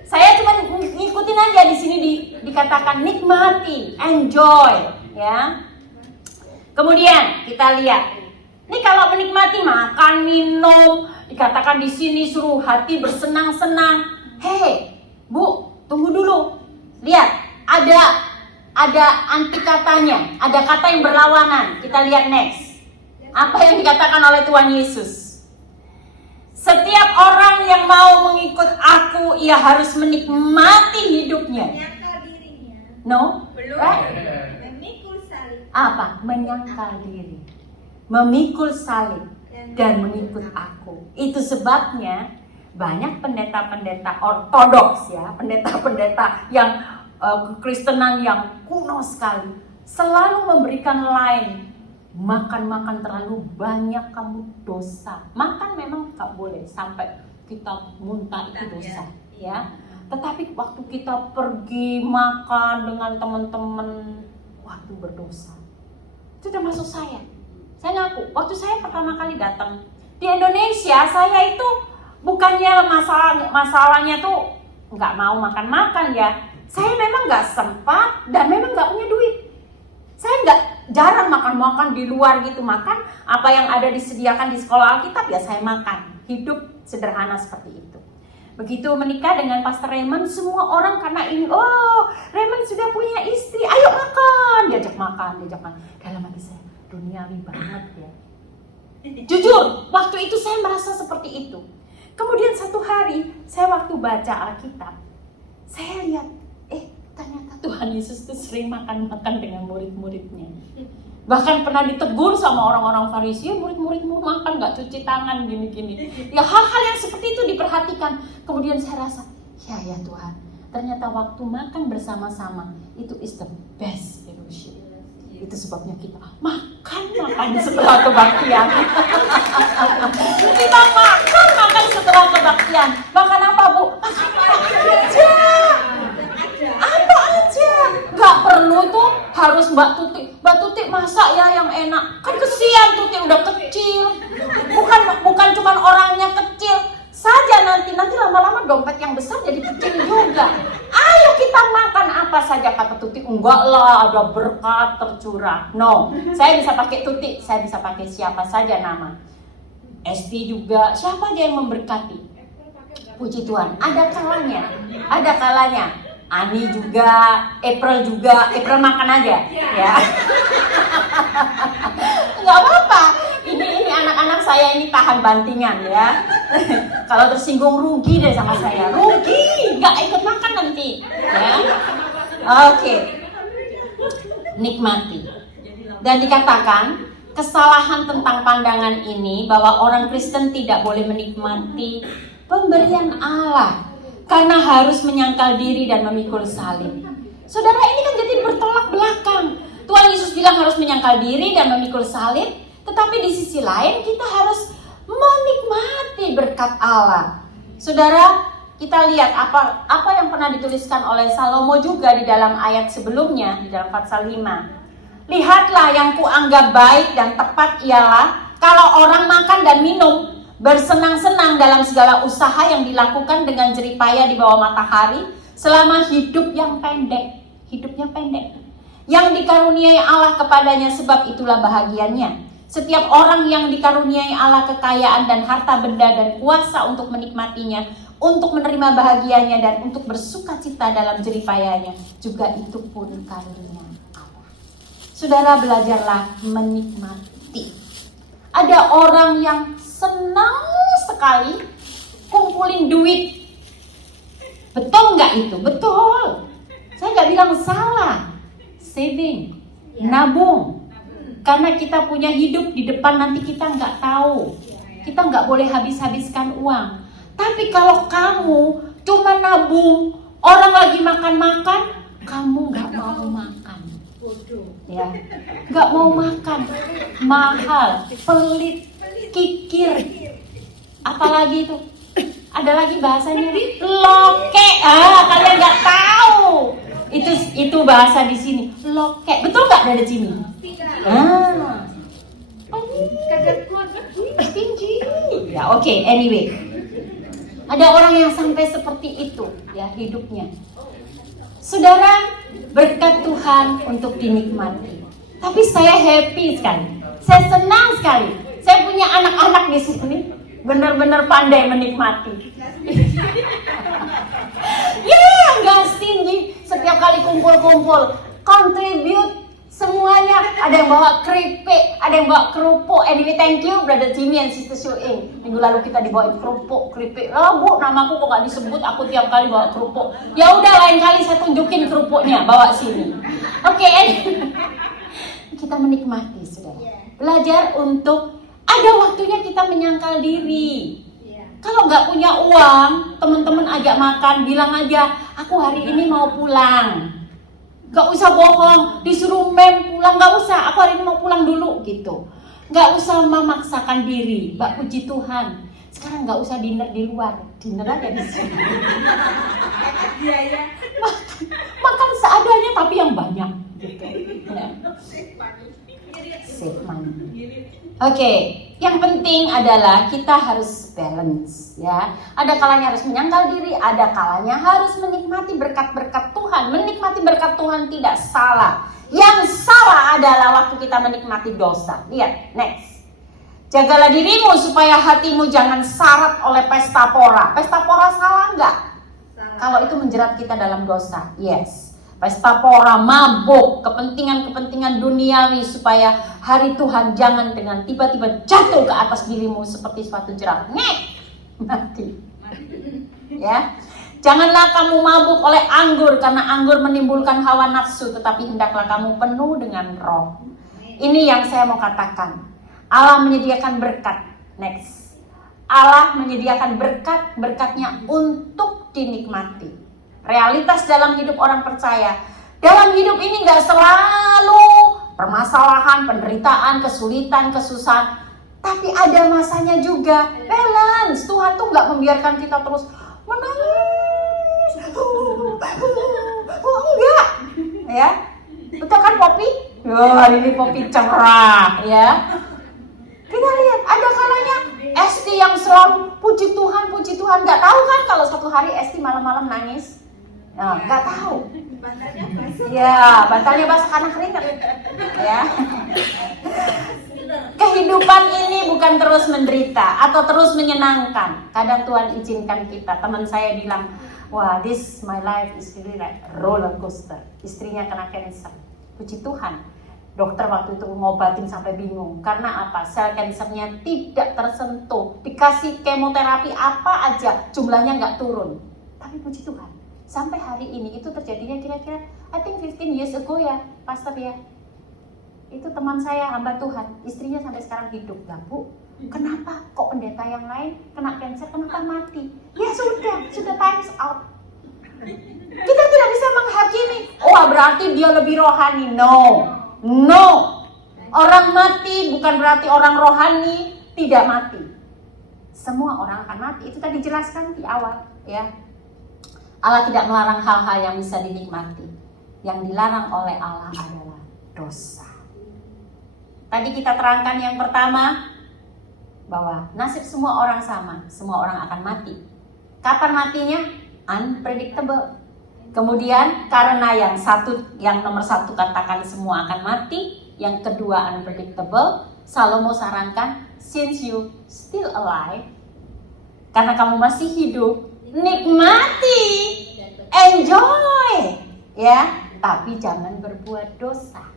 Saya cuma ngikutin aja di sini dikatakan nikmati, enjoy, ya. Kemudian kita lihat, ini kalau menikmati makan, minum, dikatakan di sini suruh hati bersenang-senang. Hei, Bu, tunggu dulu. Lihat, ada anti katanya, ada kata yang berlawanan. Kita lihat next. Apa yang dikatakan oleh Tuhan Yesus? Setiap orang yang mau mengikut aku, ia harus menikmati hidupnya. Menyangkal dirinya. No? Belum. Right? Memikul salib. Apa? Menyangkal diri. Memikul salib dan mengikut aku. Itu sebabnya banyak pendeta-pendeta ortodoks ya, pendeta-pendeta yang kekristenan yang kuno sekali, selalu memberikan line. Makan terlalu banyak kamu dosa. Makan memang gak boleh sampai kita muntah, itu dosa ya. Tetapi waktu kita pergi makan dengan teman-teman, waktu berdosa. Itu udah masuk saya. Saya ngaku, waktu saya pertama kali datang di Indonesia, saya itu bukannya masalahnya tuh nggak mau makan ya. Saya memang nggak sempat dan memang nggak punya duit. Saya jarang makan di luar gitu. Makan apa yang ada disediakan di sekolah Alkitab ya saya makan. Hidup sederhana seperti itu. Begitu menikah dengan Pastor Raymond, semua orang karena ini, oh Raymond sudah punya istri, ayo makan. Diajak makan. Dalam hati saya, duniawi banget ya. Jujur, waktu itu saya merasa seperti itu. Kemudian satu hari, saya waktu baca Alkitab, saya lihat, ternyata Tuhan Yesus itu sering makan dengan murid-muridnya. Bahkan pernah ditegur sama orang-orang Farisi, murid-muridmu makan gak cuci tangan gini-gini. Ya hal-hal yang seperti itu diperhatikan. Kemudian saya rasa, ya Tuhan, ternyata waktu makan bersama-sama itu is the best fellowship. Itu sebabnya kita makan setelah kebaktian. Kita makan setelah kebaktian. Makan apa Bu? Makan aja. Apa aja. Gak perlu tuh harus Mbak Tuti masak ya yang enak. Kan kesian Tuti udah kecil. Bukan cuma orangnya kecil saja, nanti lama-lama dompet yang besar jadi kecil juga. Ayo kita makan apa saja, kata Tuti. Enggak lah, ada berkat tercurah. No, saya bisa pakai Tuti, saya bisa pakai siapa saja nama. Esti juga, siapa aja yang memberkati. Puji Tuhan, ada kalanya. Ani juga, April makan aja, ya. Nggak apa-apa. Ini anak-anak saya ini tahan bantingan ya. Kalau tersinggung rugi deh sama saya, rugi, nggak ikut makan nanti, ya. Oke. Nikmati. Dan dikatakan kesalahan tentang pandangan ini bahwa orang Kristen tidak boleh menikmati pemberian Allah. Karena harus menyangkal diri dan memikul salib. Saudara, ini kan jadi bertolak belakang. Tuhan Yesus bilang harus menyangkal diri dan memikul salib, tetapi di sisi lain kita harus menikmati berkat Allah. Saudara, kita lihat apa yang pernah dituliskan oleh Salomo juga di dalam ayat sebelumnya, di dalam pasal 5. Lihatlah, yang kuanggap baik dan tepat ialah kalau orang makan dan minum, bersenang-senang dalam segala usaha yang dilakukan dengan jeripaya di bawah matahari selama hidupnya pendek, yang dikaruniai Allah kepadanya, sebab itulah bahagianya. Setiap orang yang dikaruniai Allah kekayaan dan harta benda dan kuasa untuk menikmatinya, untuk menerima bahagianya dan untuk bersukacita dalam jeripayanya, juga itu pun karunia Allah. Saudara, belajarlah menikmati. Ada orang yang senang sekali kumpulin duit. Betul nggak itu? Betul. Saya nggak bilang salah. Saving, nabung. Karena kita punya hidup di depan, nanti kita nggak tahu. Kita nggak boleh habis-habiskan uang. Tapi kalau kamu cuma nabung, orang lagi makan-makan, kamu nggak mau makan. Ya, nggak mau makan. Mahal, pelit, kikir, apalagi itu, ada lagi bahasanya loke. Kalian nggak tahu itu bahasa di sini, loke. Betul nggak dari sini? Stingy. Ya, oke, anyway, ada orang yang sampai seperti itu ya hidupnya. Saudara, berkat Tuhan untuk dinikmati. Tapi saya happy sekali, saya senang sekali. Saya punya anak-anak di sini, benar-benar pandai menikmati. Ya, nggak stingy. Setiap kali kumpul-kumpul, contribute Semuanya, ada yang bawa keripik, ada yang bawa kerupuk. Anyway, thank you Brother Jimmy and Sister Shuing. Minggu lalu kita dibawain kerupuk, keripik. Oh Bu, namaku kok gak disebut, aku tiap kali bawa kerupuk. Ya udah, lain kali saya tunjukin kerupuknya, bawa sini. Oke, kita menikmati, saudara. Belajar untuk ada waktunya kita menyangkal diri. Kalau nggak punya uang, teman-teman ajak makan, bilang aja, aku hari ini mau pulang. Gak usah bohong, disuruh mem pulang, gak usah, aku hari ini mau pulang dulu gitu. Gak usah memaksakan diri, Mbak puji Tuhan. Sekarang gak usah dinner di luar, dinner aja di sini. Makan seadanya tapi yang banyak gitu. Ya. Save money. Oke, yang penting adalah kita harus balance ya. Ada kalanya harus menyangkal diri, ada kalanya harus menikmati berkat-berkat Tuhan. Menikmati berkat Tuhan tidak salah. Yang salah adalah waktu kita menikmati dosa. Lihat, next. Jagalah dirimu supaya hatimu jangan syarat oleh pesta pora. Pesta pora salah nggak? Kalau itu menjerat kita dalam dosa, yes. Pesta pora, mabuk, kepentingan-kepentingan duniawi supaya hari Tuhan jangan dengan tiba-tiba jatuh ke atas dirimu seperti suatu jerat. Mati. Ya. Janganlah kamu mabuk oleh anggur karena anggur menimbulkan hawa nafsu, tetapi hendaklah kamu penuh dengan roh. Ini yang saya mau katakan. Allah menyediakan berkat. Next. Allah menyediakan berkat-berkatnya untuk dinikmati. Realitas dalam hidup orang percaya, dalam hidup ini gak selalu permasalahan, penderitaan, kesulitan, kesusahan, tapi ada masanya juga. Balance. Tuhan tuh gak membiarkan kita terus menangis. Enggak. Ya. Betul kan Poppy? Hari ini Poppy cerah ya. Kita lihat ada kalanya Esti yang selalu puji Tuhan, gak tahu kan kalau satu hari Esti malam-malam nangis. Nah, nggak tahu. Ya, bantalnya basah karena keringat. Ya. Kehidupan ini bukan terus menderita atau terus menyenangkan. Kadang Tuhan izinkan kita. Teman saya bilang, wah, this my life is really like roller coaster. Istrinya kena cancer. Puji Tuhan. Dokter waktu itu ngobatin sampai bingung. Karena apa? Sel kansernya tidak tersentuh. Dikasih kemoterapi apa aja, jumlahnya nggak turun. Tapi puji Tuhan. Sampai hari ini itu terjadinya kira-kira I think 15 years ago ya, Pastor ya. Itu teman saya, hamba Tuhan, istrinya sampai sekarang hidup. Lah Bu, kenapa kok pendeta yang lain kena cancer, kenapa mati? Ya sudah times out. Kita tidak bisa menghakimi, oh berarti dia lebih rohani. No. Orang mati bukan berarti orang rohani tidak mati. Semua orang akan mati, itu tadi dijelaskan di awal ya. Allah tidak melarang hal-hal yang bisa dinikmati. Yang dilarang oleh Allah adalah dosa. Tadi kita terangkan yang pertama, bahwa nasib semua orang sama. Semua orang akan mati. Kapan matinya? Unpredictable. Kemudian karena yang nomor satu katakan semua akan mati. Yang kedua unpredictable. Salomo sarankan, since you still alive, karena kamu masih hidup, nikmati, enjoy, ya, tapi jangan berbuat dosa.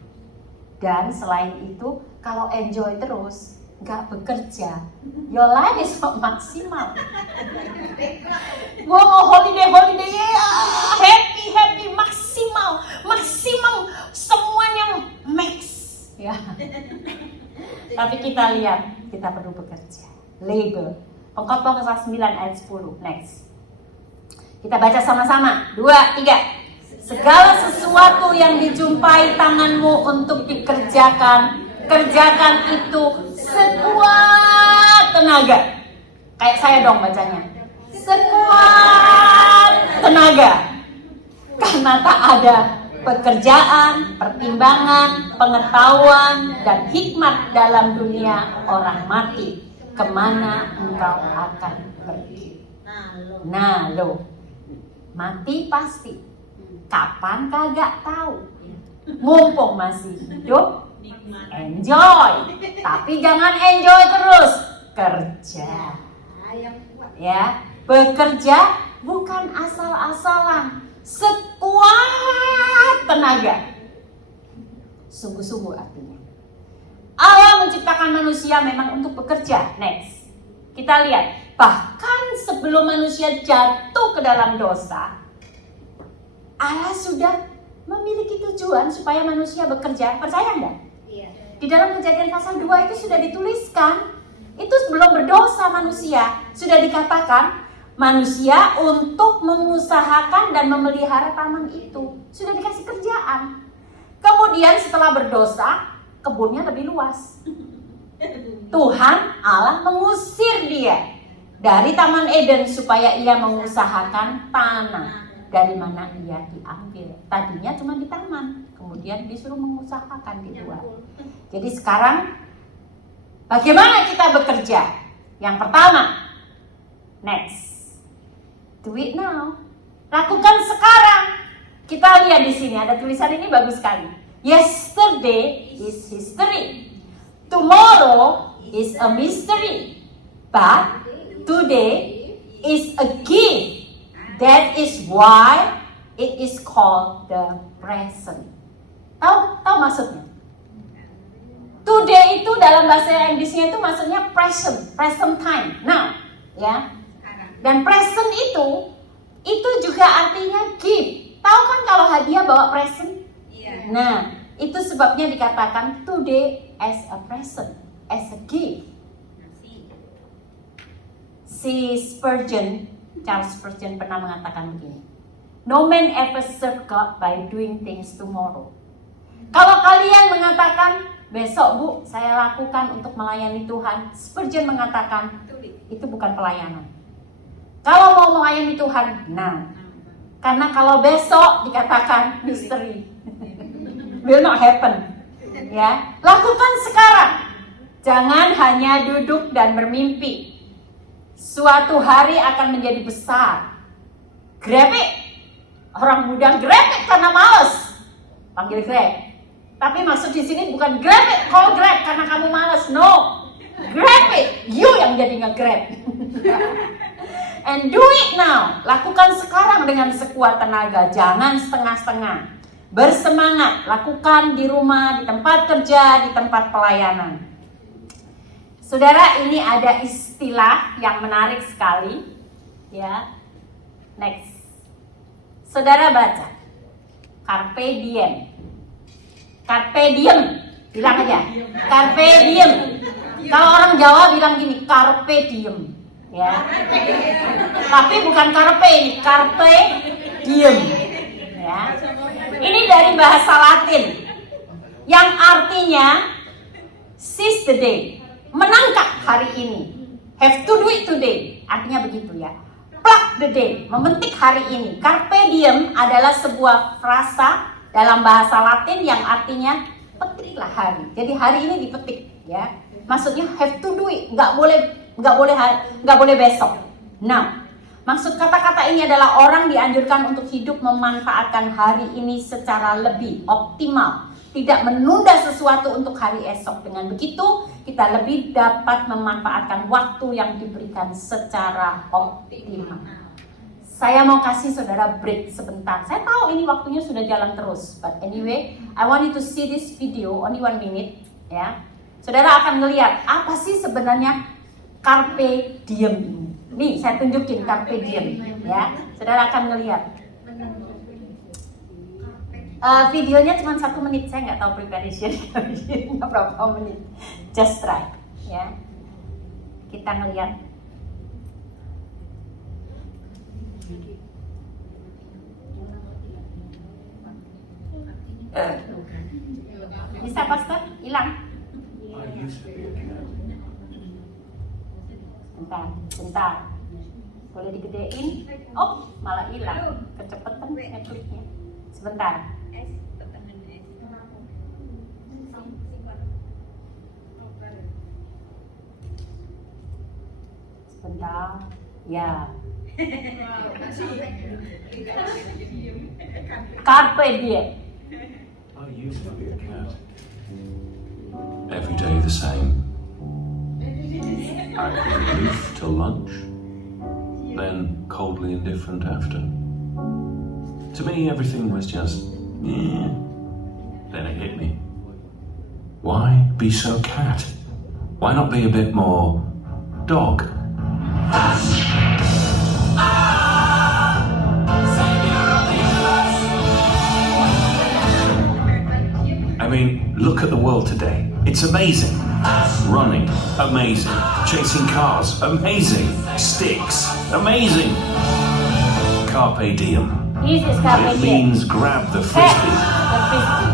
Dan selain itu, kalau enjoy terus, nggak bekerja, your life is not maksimal. Gua mau holiday, happy, maksimal, semuanya max, ya. Tapi kita lihat, kita perlu bekerja. Label, Pengkhotbah pasal 9 ayat 10, next. Kita baca sama-sama. 2, 3. Segala sesuatu yang dijumpai tanganmu untuk dikerjakan, kerjakan itu sekuat tenaga. Kayak saya dong bacanya. Sekuat tenaga. Karena tak ada pekerjaan, pertimbangan, pengetahuan, dan hikmat dalam dunia orang mati. Kemana engkau akan pergi? Nah lo, mati pasti. Kapan kagak tahu. Mumpung masih hidup, enjoy. Tapi jangan enjoy terus, kerja. Ya, bekerja bukan asal-asalan, sekuat tenaga. Sungguh-sungguh artinya. Allah menciptakan manusia memang untuk bekerja. Next. Kita lihat, bahkan sebelum manusia jatuh ke dalam dosa, Allah sudah memiliki tujuan supaya manusia bekerja. Percaya enggak? Iya. Di dalam Kejadian pasal 2 itu sudah dituliskan. Itu sebelum berdosa manusia. Sudah dikatakan manusia untuk mengusahakan dan memelihara taman itu. Sudah dikasih kerjaan. Kemudian setelah berdosa, kebunnya lebih luas. Tuhan Allah mengusir dia dari Taman Eden supaya ia mengusahakan tanah dari mana ia diambil. Tadinya cuma di taman, kemudian disuruh mengusahakan di luar. Jadi sekarang bagaimana kita bekerja? Yang pertama, next, do it now. Lakukan sekarang. Kita lihat di sini ada tulisan ini bagus sekali. Yesterday is history. Tomorrow is a mystery. But today is a gift. That is why it is called the present. Tahu maksudnya? Today itu dalam bahasa Inggrisnya itu maksudnya present time. Now, ya. Dan present itu juga artinya gift. Tahu kan kalau hadiah bawa present? Iya. Nah, itu sebabnya dikatakan today as a present, as a gift. Si Charles Spurgeon pernah mengatakan begini. No man ever serve God by doing things tomorrow. Kalau kalian mengatakan, besok Bu, saya lakukan untuk melayani Tuhan. Spurgeon mengatakan, itu bukan pelayanan. Kalau mau melayani Tuhan, karena kalau besok dikatakan misteri, will not happen. Ya, lakukan sekarang. Jangan hanya duduk dan bermimpi. Suatu hari akan menjadi besar. Grab it. Orang muda grab it karena males. Panggil Grab. Tapi maksud di sini bukan grab it, call Grab karena kamu males. No. Grab it. You yang jadi nge-grab. And do it now. Lakukan sekarang dengan sekuat tenaga. Jangan setengah-setengah. Bersemangat. Lakukan di rumah, di tempat kerja, di tempat pelayanan. Saudara, ini ada istilah yang menarik sekali. Ya. Next. Saudara baca. Carpe diem. Carpe diem. Bilang aja. Carpe diem. Kalau orang Jawa bilang gini, carpe diem. Ya. Tapi bukan carpe ini, carpe diem. Ya. Ini dari bahasa Latin yang artinya seize the day, menangkap hari ini. Have to do it today, artinya begitu ya. Pluck the day, memetik hari ini. Carpe diem adalah sebuah frasa dalam bahasa Latin yang artinya petiklah hari. Jadi hari ini dipetik ya. Maksudnya have to do it, nggak boleh besok. Nah, maksud kata-kata ini adalah orang dianjurkan untuk hidup memanfaatkan hari ini secara lebih optimal, tidak menunda sesuatu untuk hari esok. Dengan begitu, kita lebih dapat memanfaatkan waktu yang diberikan secara optimal. Saya mau kasih saudara break sebentar. Saya tahu ini waktunya sudah jalan terus, but anyway, I want you to see this video only 1 minute, ya. Saudara akan melihat apa sih sebenarnya carpe diem ini. Nih, saya tunjukin carpe diem, ya. Saudara akan melihat. Videonya cuma 1 menit, saya nggak tahu preparation berapa menit. Just try, ya. Kita ngelihat. Bisa Pastor? Hilang. Bentar. Boleh digedein? Oh, malah hilang. Kecepatan kliknya. Sebentar. Sebentar. Ya. Carpe diem. I used to be a cat. Every day the same. I was aloof till lunch, then coldly indifferent after. To me, everything was just, Then it hit me. Why be so cat? Why not be a bit more dog? I mean, look at the world today. It's amazing. Running, amazing. Chasing cars, amazing. Sticks, amazing. Carpe diem. This is carpe It diem. means grab the frisbee. The frisbee.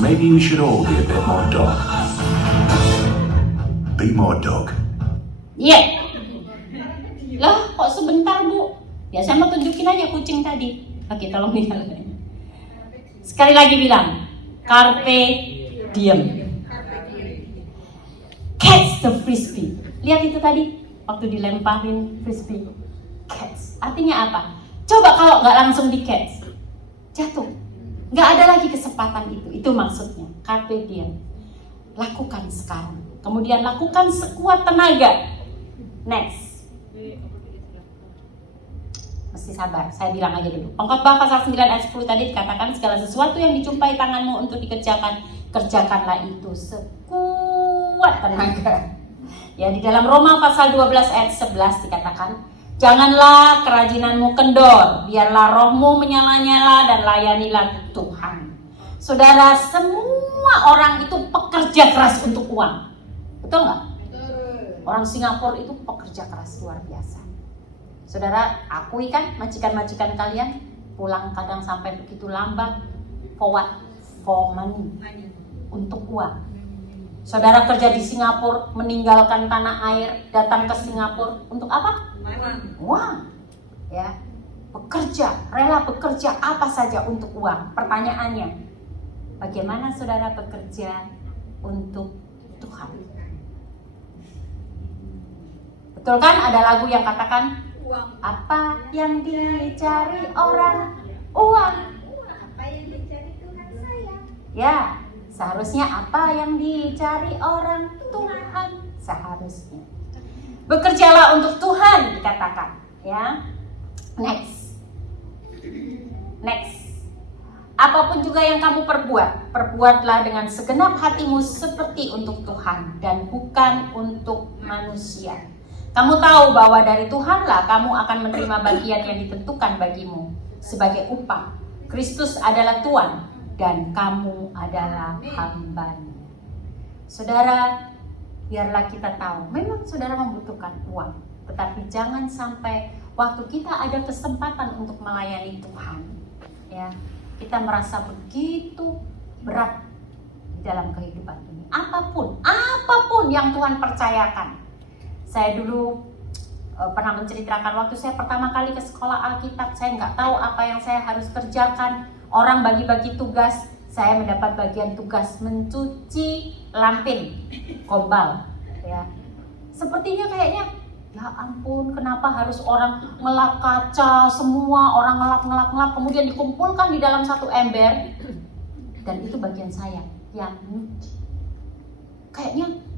Maybe we should all be a bit more dog. Be more dog. Iya. Lah, kok sebentar, Bu? Ya, saya mau tunjukin aja kucing tadi. Oke, tolong dinyalain. Sekali lagi bilang, carpe diem. Catch the frisbee. Lihat itu tadi, waktu dilemparin frisbee. Catch. Artinya apa? Coba kalau nggak langsung di catch, jatuh. Nggak ada lagi kesempatan itu. Itu maksudnya, carpe diem. Lakukan sekarang. Kemudian lakukan sekuat tenaga. Next. Mesti sabar, saya bilang aja dulu. Pengkhotbah pasal 9 ayat 10 tadi dikatakan segala sesuatu yang dijumpai tanganmu untuk dikerjakan, kerjakanlah itu sekuat tenaga. Ya, di dalam Roma pasal 12 ayat 11 dikatakan, janganlah kerajinanmu kendor, biarlah rohmu menyala-nyala dan layanilah Tuhan. Saudara, semua orang itu pekerja keras untuk uang. Betul nggak? Orang Singapura itu pekerja keras luar biasa. Saudara, akui kan majikan-majikan kalian pulang kadang sampai begitu lambat. For what? For money. Untuk uang. Saudara kerja di Singapura, meninggalkan tanah air, datang ke Singapura untuk apa? Uang. Ya. Bekerja, rela bekerja apa saja untuk uang. Pertanyaannya, bagaimana saudara bekerja untuk Tuhan? Betul kan? Ada lagu yang katakan, apa yang dicari orang? Uang. Apa yang dicari Tuhan saya? Ya, seharusnya apa yang dicari orang? Tuhan. Seharusnya. Bekerjalah untuk Tuhan dikatakan. Ya. Next. Apapun juga yang kamu perbuat, perbuatlah dengan segenap hatimu seperti untuk Tuhan dan bukan untuk manusia. Kamu tahu bahwa dari Tuhanlah kamu akan menerima bagian yang ditentukan bagimu sebagai upah. Kristus adalah Tuhan dan kamu adalah hamba-Nya. Saudara, biarlah kita tahu, memang saudara membutuhkan uang, tetapi jangan sampai waktu kita ada kesempatan untuk melayani Tuhan, ya, kita merasa begitu berat di dalam kehidupan ini. Apapun yang Tuhan percayakan. Saya dulu pernah menceritakan waktu saya pertama kali ke sekolah Alkitab, saya nggak tahu apa yang saya harus kerjakan. Orang bagi-bagi tugas, saya mendapat bagian tugas mencuci lampin gombal. Ya. Sepertinya kayaknya, ya ampun, kenapa harus orang ngelap kaca, semua orang ngelap, kemudian dikumpulkan di dalam satu ember, dan itu bagian saya yang nyuci. Kayaknya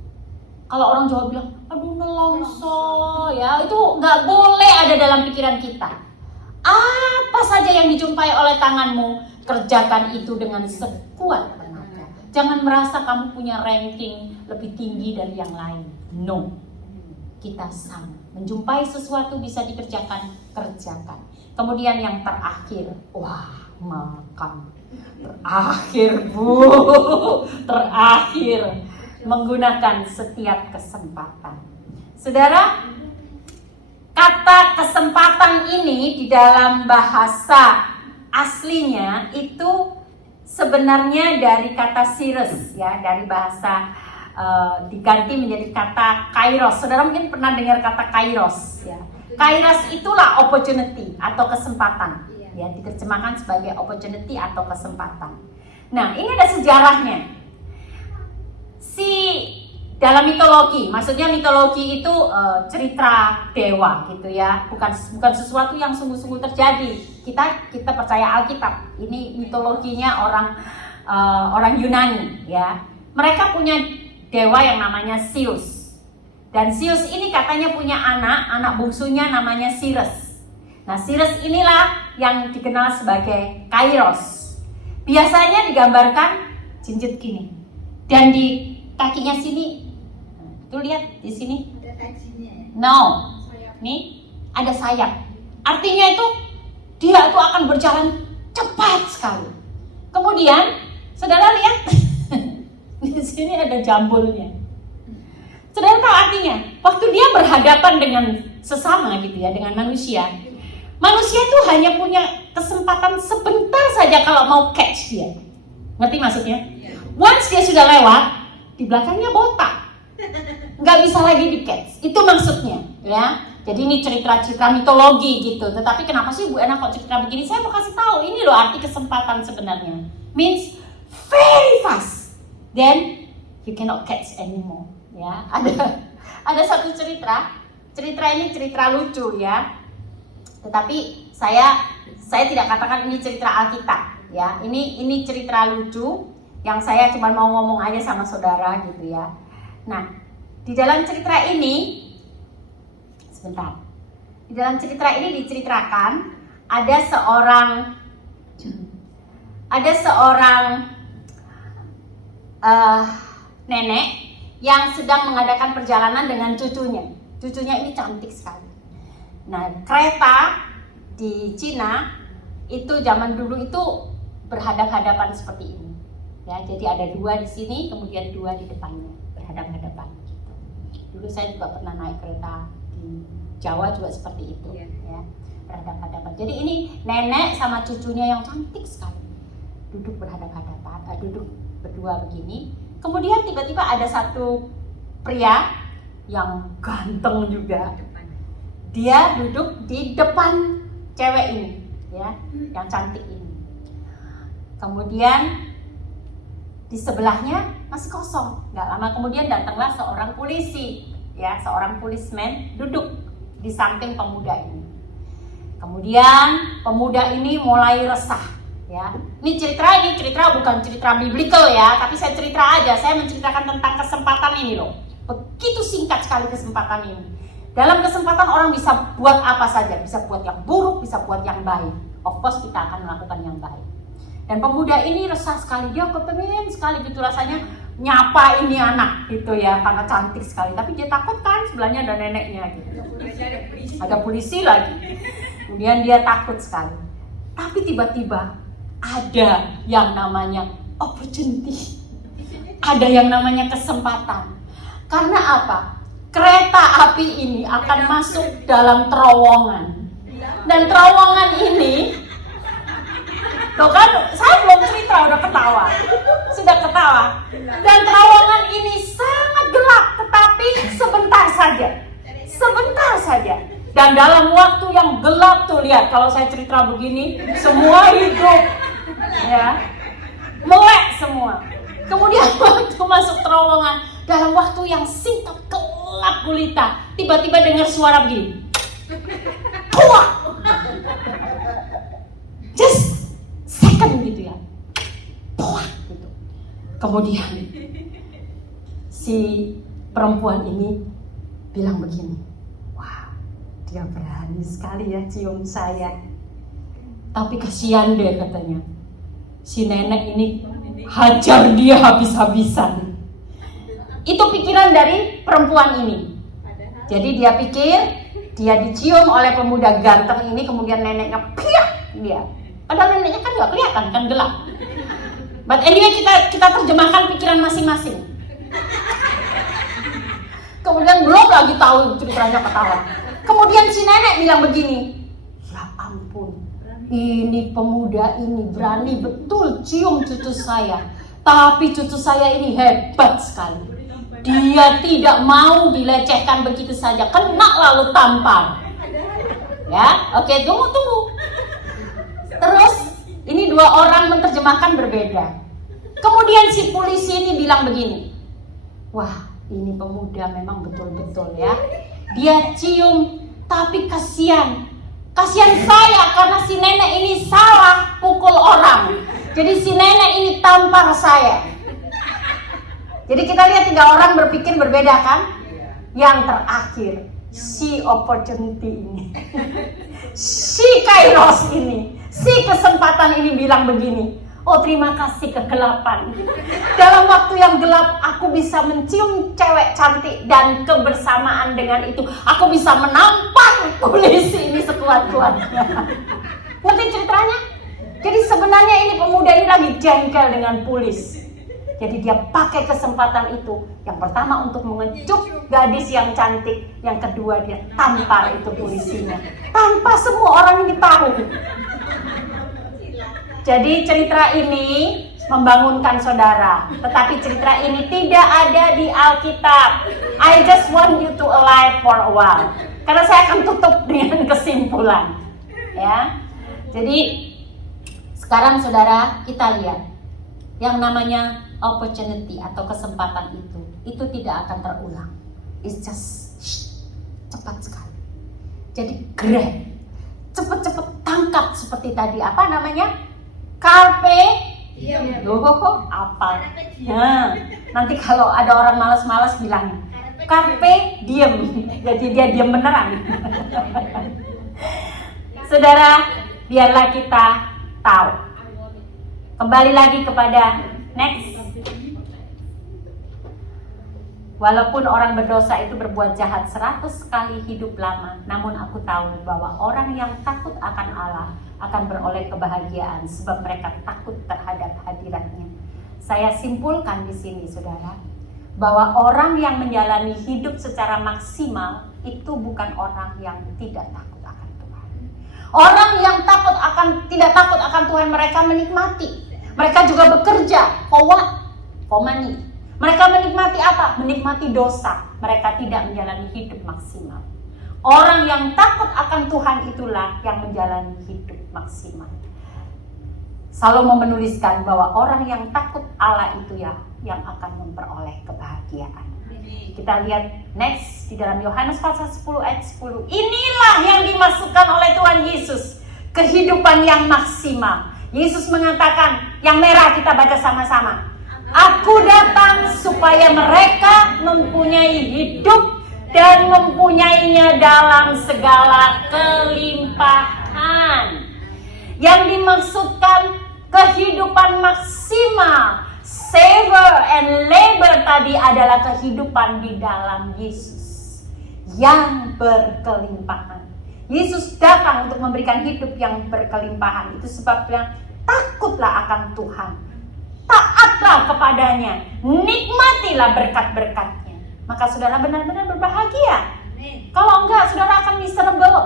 kalau orang Jawa bilang, aduh nelongso, ya itu nggak boleh ada dalam pikiran kita. Apa saja yang dijumpai oleh tanganmu, kerjakan itu dengan sekuat tenaga. Jangan merasa kamu punya ranking lebih tinggi dari yang lain. No, kita sama. Menjumpai sesuatu bisa dikerjakan, kerjakan. Kemudian yang terakhir, wah, makan. Terakhir, Bu. Terakhir. Menggunakan setiap kesempatan. Saudara, kata kesempatan ini di dalam bahasa aslinya itu sebenarnya dari kata Sirus, ya, dari bahasa diganti menjadi kata kairos. Saudara mungkin pernah dengar kata kairos, ya. Kairos itulah opportunity atau kesempatan, ya, diterjemahkan sebagai opportunity atau kesempatan. Nah, ini ada sejarahnya. Dalam mitologi, maksudnya mitologi itu cerita dewa gitu ya, bukan sesuatu yang sungguh-sungguh terjadi. Kita percaya Alkitab, ini mitologinya orang Yunani ya. Mereka punya dewa yang namanya Zeus. Dan Zeus ini katanya punya anak bungsunya namanya Ceres. Nah, Ceres inilah yang dikenal sebagai kairos. Biasanya digambarkan jinjit gini. Dan di kakinya sini, tuh lihat di sini. No, nih ada sayap. Artinya itu dia itu akan berjalan cepat sekali. Kemudian, saudara lihat di sini ada jambulnya. Saudara tahu artinya? Waktu dia berhadapan dengan sesama gitu ya, dengan manusia. Manusia itu hanya punya kesempatan sebentar saja kalau mau catch dia. Ngerti maksudnya? Once dia sudah lewat, di belakangnya botak. Nggak bisa lagi di catch. Itu maksudnya, ya. Jadi ini cerita-cerita mitologi gitu. Tetapi kenapa sih Bu Ena kok cerita begini? Saya mau kasih tahu, ini loh arti kesempatan sebenarnya. Means very fast. Then you cannot catch anymore. Ya, ada satu cerita ini cerita lucu ya. Tetapi saya tidak katakan ini cerita Alkitab ya. Ini cerita lucu yang saya cuma mau ngomong aja sama saudara gitu ya. Nah, di dalam cerita ini sebentar. Di dalam cerita ini diceritakan ada seorang nenek yang sedang mengadakan perjalanan dengan cucunya. Cucunya ini cantik sekali. Nah, kereta di Cina itu zaman dulu itu berhadap-hadapan seperti ini. Ya, jadi ada dua di sini, kemudian dua di depannya, berhadap-hadapan gitu. Dulu saya juga pernah naik kereta di Jawa juga seperti itu, ya, berhadap-hadapan. Jadi ini nenek sama cucunya yang cantik sekali. Duduk berhadap-hadapan, duduk berdua begini. Kemudian tiba-tiba ada satu pria yang ganteng juga. Dia duduk di depan cewek ini, ya, yang cantik ini. Kemudian di sebelahnya masih kosong. Nggak lama kemudian datanglah seorang polisi, ya, seorang policeman duduk di samping pemuda ini. Kemudian pemuda ini mulai resah. Ya, ini cerita bukan cerita biblical ya, tapi saya cerita aja. Saya menceritakan tentang kesempatan ini loh. Begitu singkat sekali kesempatan ini. Dalam kesempatan orang bisa buat apa saja, bisa buat yang buruk, bisa buat yang baik. Of course kita akan melakukan yang baik. Dan pemuda ini resah sekali, dia kepengen sekali gitu rasanya nyapa ini anak gitu ya, karena cantik sekali. Tapi dia takut kan, sebelahnya ada neneknya gitu. Ada polisi lagi. Kemudian dia takut sekali. Tapi tiba-tiba ada yang namanya opportunity. Ada yang namanya kesempatan. Karena apa? Kereta api ini akan masuk dalam terowongan. Dan terowongan ini, tuh kan saya belum cerita udah ketawa. Sudah ketawa. Dan terowongan ini sangat gelap, tetapi sebentar saja. Sebentar saja. Dan dalam waktu yang gelap tuh, lihat kalau saya cerita begini, semua hidup ya, melek semua. Kemudian waktu masuk terowongan, dalam waktu yang singkat gelap gulita, tiba-tiba dengar suara begini, kuat, just second gitu ya, kuat gitu. Kemudian si perempuan ini bilang begini, wah, dia berani sekali ya cium saya. Tapi kasihan deh katanya, si nenek ini hajar dia habis-habisan. Itu pikiran dari perempuan ini. Jadi dia pikir dia dicium oleh pemuda ganteng ini, kemudian neneknya piak dia. Padahal neneknya kan nggak kelihatan, kan gelap. But anyway kita terjemahkan pikiran masing-masing. Kemudian belum lagi tahu ceritanya ketawa. Kemudian si nenek bilang begini, ya ampun, ini pemuda ini berani betul cium cucu saya. Tapi cucu saya ini hebat sekali. Dia tidak mau dilecehkan begitu saja, kena lalu tampar. Ya, oke, tunggu. Terus ini dua orang menerjemahkan berbeda. Kemudian si polisi ini bilang begini, wah, ini pemuda memang betul-betul ya. Dia cium, tapi kasihan saya karena si nenek ini salah pukul orang. Jadi si nenek ini tampar saya. Jadi kita lihat tiga orang berpikir berbeda kan? Yang terakhir si opportunity ini, si kairos ini, si kesempatan ini bilang begini, oh terima kasih kegelapan. Dalam waktu yang gelap aku bisa mencium cewek cantik dan kebersamaan dengan itu aku bisa menampar polisi ini sekuat-kuatnya. Ngerti ceritanya? Jadi sebenarnya ini pemuda ini lagi jengkel dengan polisi. Jadi dia pakai kesempatan itu. Yang pertama untuk mengecup gadis yang cantik. Yang kedua dia tampar itu polisinya. Tanpa semua orang ini tahu. Jadi cerita ini membangunkan saudara. Tetapi cerita ini tidak ada di Alkitab. I just want you to alive for a while. Karena saya akan tutup dengan kesimpulan. Ya. Jadi sekarang saudara kita lihat. Yang namanya opportunity atau kesempatan itu tidak akan terulang. It's just cepat sekali. Jadi grab, cepet-cepet tangkap seperti tadi apa namanya? Carpe diem. Apa? Nah, nanti kalau ada orang malas-malas bilang carpe diem. Jadi dia diem beneran. Saudara, biarlah kita tahu. Kembali lagi kepada next. Walaupun orang berdosa itu berbuat jahat 100 kali hidup lama, namun aku tahu bahwa orang yang takut akan Allah akan beroleh kebahagiaan sebab mereka takut terhadap hadiratnya. Saya simpulkan di sini saudara, bahwa orang yang menjalani hidup secara maksimal itu bukan orang yang tidak takut akan Tuhan. Orang yang tidak takut akan Tuhan, mereka menikmati. Mereka juga bekerja, for money. Mereka menikmati apa? Menikmati dosa. Mereka tidak menjalani hidup maksimal. Orang yang takut akan Tuhan itulah yang menjalani hidup maksimal. Salomo menuliskan bahwa orang yang takut Allah itu ya yang akan memperoleh kebahagiaan. Kita lihat next di dalam Yohanes pasal 10 ayat 10. Inilah yang dimasukkan oleh Tuhan Yesus, kehidupan yang maksimal. Yesus mengatakan, yang merah kita baca sama-sama. Aku datang supaya mereka mempunyai hidup dan mempunyainya dalam segala kelimpahan. Yang dimaksudkan kehidupan maksimal, savor and labor tadi adalah kehidupan di dalam Yesus yang berkelimpahan. Yesus datang untuk memberikan hidup yang berkelimpahan. Itu sebabnya takutlah akan Tuhan, taatlah kepadanya, nikmatilah berkat-berkatnya. Maka saudara benar-benar berbahagia. Kalau enggak, saudara akan miserable.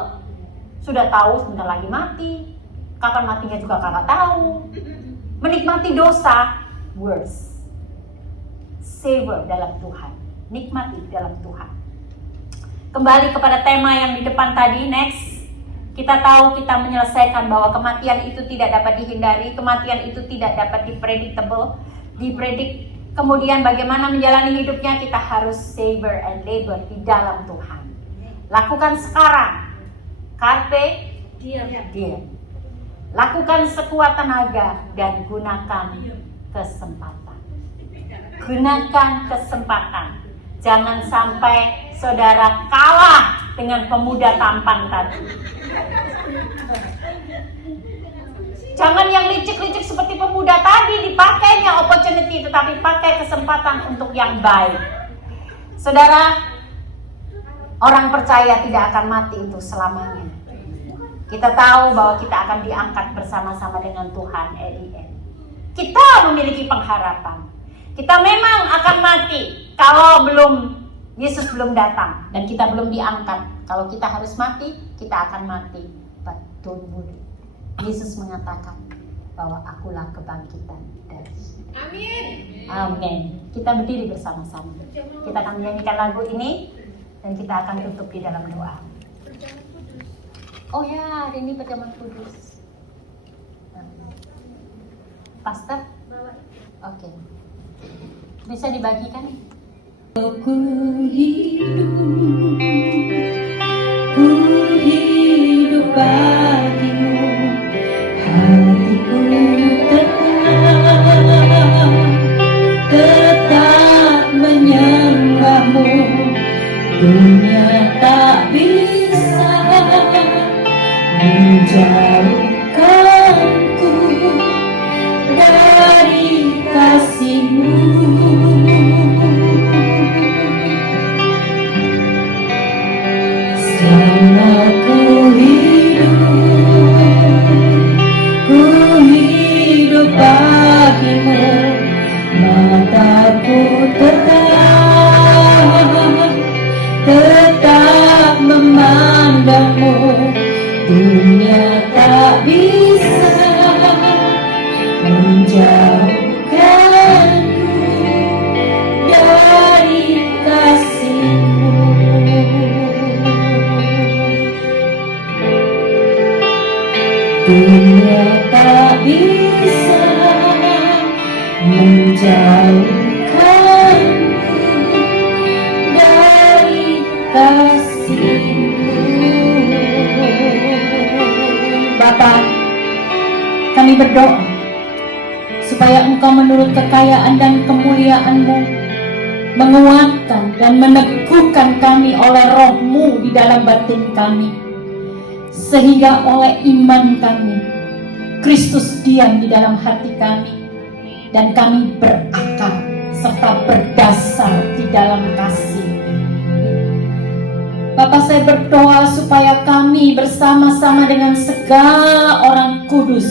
Sudah tahu sebentar lagi mati, kapan matinya juga kakak tahu. Menikmati dosa, worse. Savor dalam Tuhan, nikmati dalam Tuhan. Kembali kepada tema yang di depan tadi, next. Kita tahu kita menyelesaikan bahwa kematian itu tidak dapat dihindari, kematian itu tidak dapat dipredik. Kemudian bagaimana menjalani hidupnya, kita harus savor and labor di dalam Tuhan. Lakukan sekarang, carpe diem. Lakukan sekuat tenaga dan gunakan kesempatan. Gunakan kesempatan. Jangan sampai saudara kalah dengan pemuda tampan tadi. Jangan yang licik-licik seperti pemuda tadi, dipakainya opportunity, tetapi pakai kesempatan untuk yang baik. Saudara, orang percaya tidak akan mati untuk selamanya. Kita tahu bahwa kita akan diangkat bersama-sama dengan Tuhan at the end. Kita memiliki pengharapan. Kita memang akan mati kalau Yesus belum datang dan kita belum diangkat. Kalau kita harus mati, kita akan mati. But don't worry. Yesus mengatakan bahwa akulah kebangkitan dari hidup. Amin. Kita berdiri bersama-sama. Kita akan menyanyikan lagu ini dan kita akan tutup di dalam doa. Oh ya, hari ini perjamuan kudus. Pastor? Oke. Bisa dibagikan? Ku hidup bagimu, hariku tetap menyembahmu, dunia tak bisa menjauhkanku dari kasih-Mu. Selama ku hidup bagimu, mataku tetap memandangmu. Dunia tak bisa menjauhkanku dari kasih-Mu. Dunia tak bisa menjauhkanku dari kasih-Mu. Bapa, kami berdoa supaya Engkau menurut kekayaan dan kemuliaan-Mu menguatkan dan meneguhkan kami oleh Roh-Mu di dalam batin kami, sehingga oleh iman kami Kristus diam di dalam hati kami, dan kami berakar serta berdasar di dalam kasih. Bapak, saya berdoa supaya kami bersama-sama dengan segala orang kudus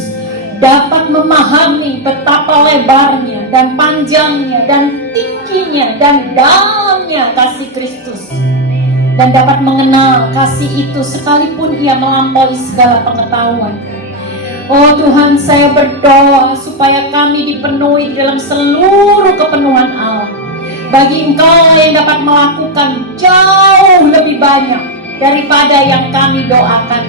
dapat memahami betapa lebarnya dan panjangnya dan tingginya dan dalamnya kasih Kristus, dan dapat mengenal kasih itu sekalipun ia melampaui segala pengetahuan. Oh Tuhan, saya berdoa supaya kami dipenuhi dalam seluruh kepenuhan Allah. Bagi Engkau yang dapat melakukan jauh lebih banyak daripada yang kami doakan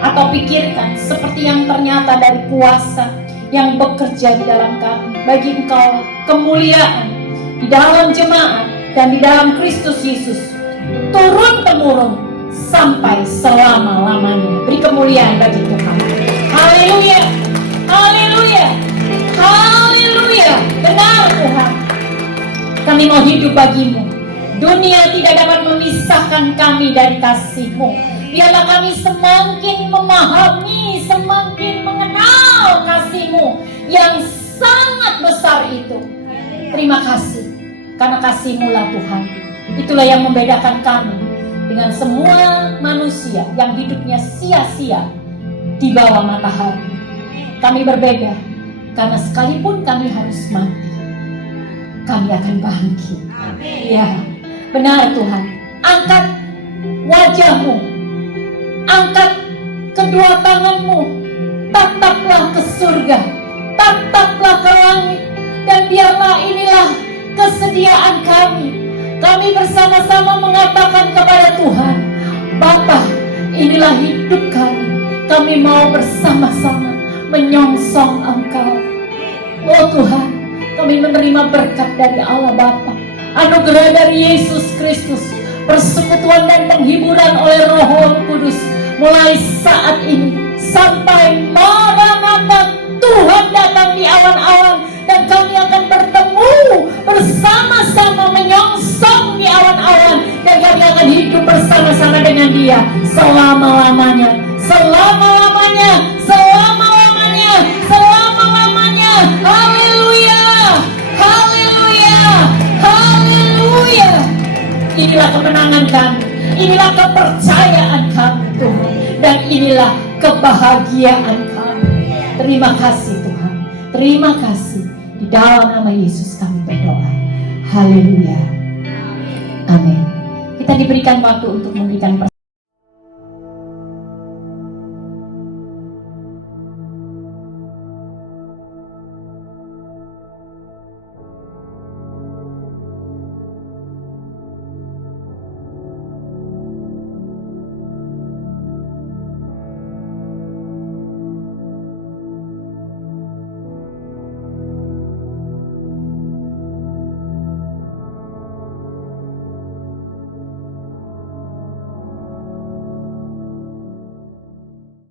atau pikirkan, seperti yang ternyata dari kuasa yang bekerja di dalam kami. Bagi Engkau kemuliaan di dalam jemaat dan di dalam Kristus Yesus turun-temurun sampai selama-lamanya. Beri kemuliaan bagi Tuhan. Haleluya, haleluya, haleluya. Benar Tuhan, kami mau hidup bagi-Mu. Dunia tidak dapat memisahkan kami dari kasih-Mu. Biarlah kami semakin memahami, semakin mengenal kasih-Mu yang sangat besar itu. Terima kasih, karena kasih-Mu lah Tuhan. Itulah yang membedakan kami dengan semua manusia yang hidupnya sia-sia di bawah matahari. Kami berbeda, karena sekalipun kami harus mati, kami akan bangkit. Ya, benar Tuhan. Angkat wajah-Mu, angkat kedua tangan-Mu, tataplah ke surga, tataplah ke langit, dan biarlah inilah kesediaan kami. Kami bersama-sama mengatakan kepada Tuhan, Bapa, inilah hidup kami. Kami mau bersama-sama menyongsong Engkau. Oh Tuhan, kami menerima berkat dari Allah Bapa, anugerah dari Yesus Kristus, persekutuan dan penghiburan oleh Roh Kudus, mulai saat ini sampai Maranatha, Tuhan datang di awan-awan, dan kami akan bertemu bersama-sama menyongsong di awan-awan, dan kami akan hidup bersama-sama dengan Dia selama-lamanya, selama-lamanya, selama-lamanya, selama-lamanya. Haleluya, haleluya, haleluya. Inilah kemenangan kami, inilah kepercayaan kami Tuhan, dan inilah kebahagiaan kami. Terima kasih Tuhan, terima kasih. Di dalam nama Yesus kami berdoa. Haleluya, amin. Kita diberikan waktu untuk memberikan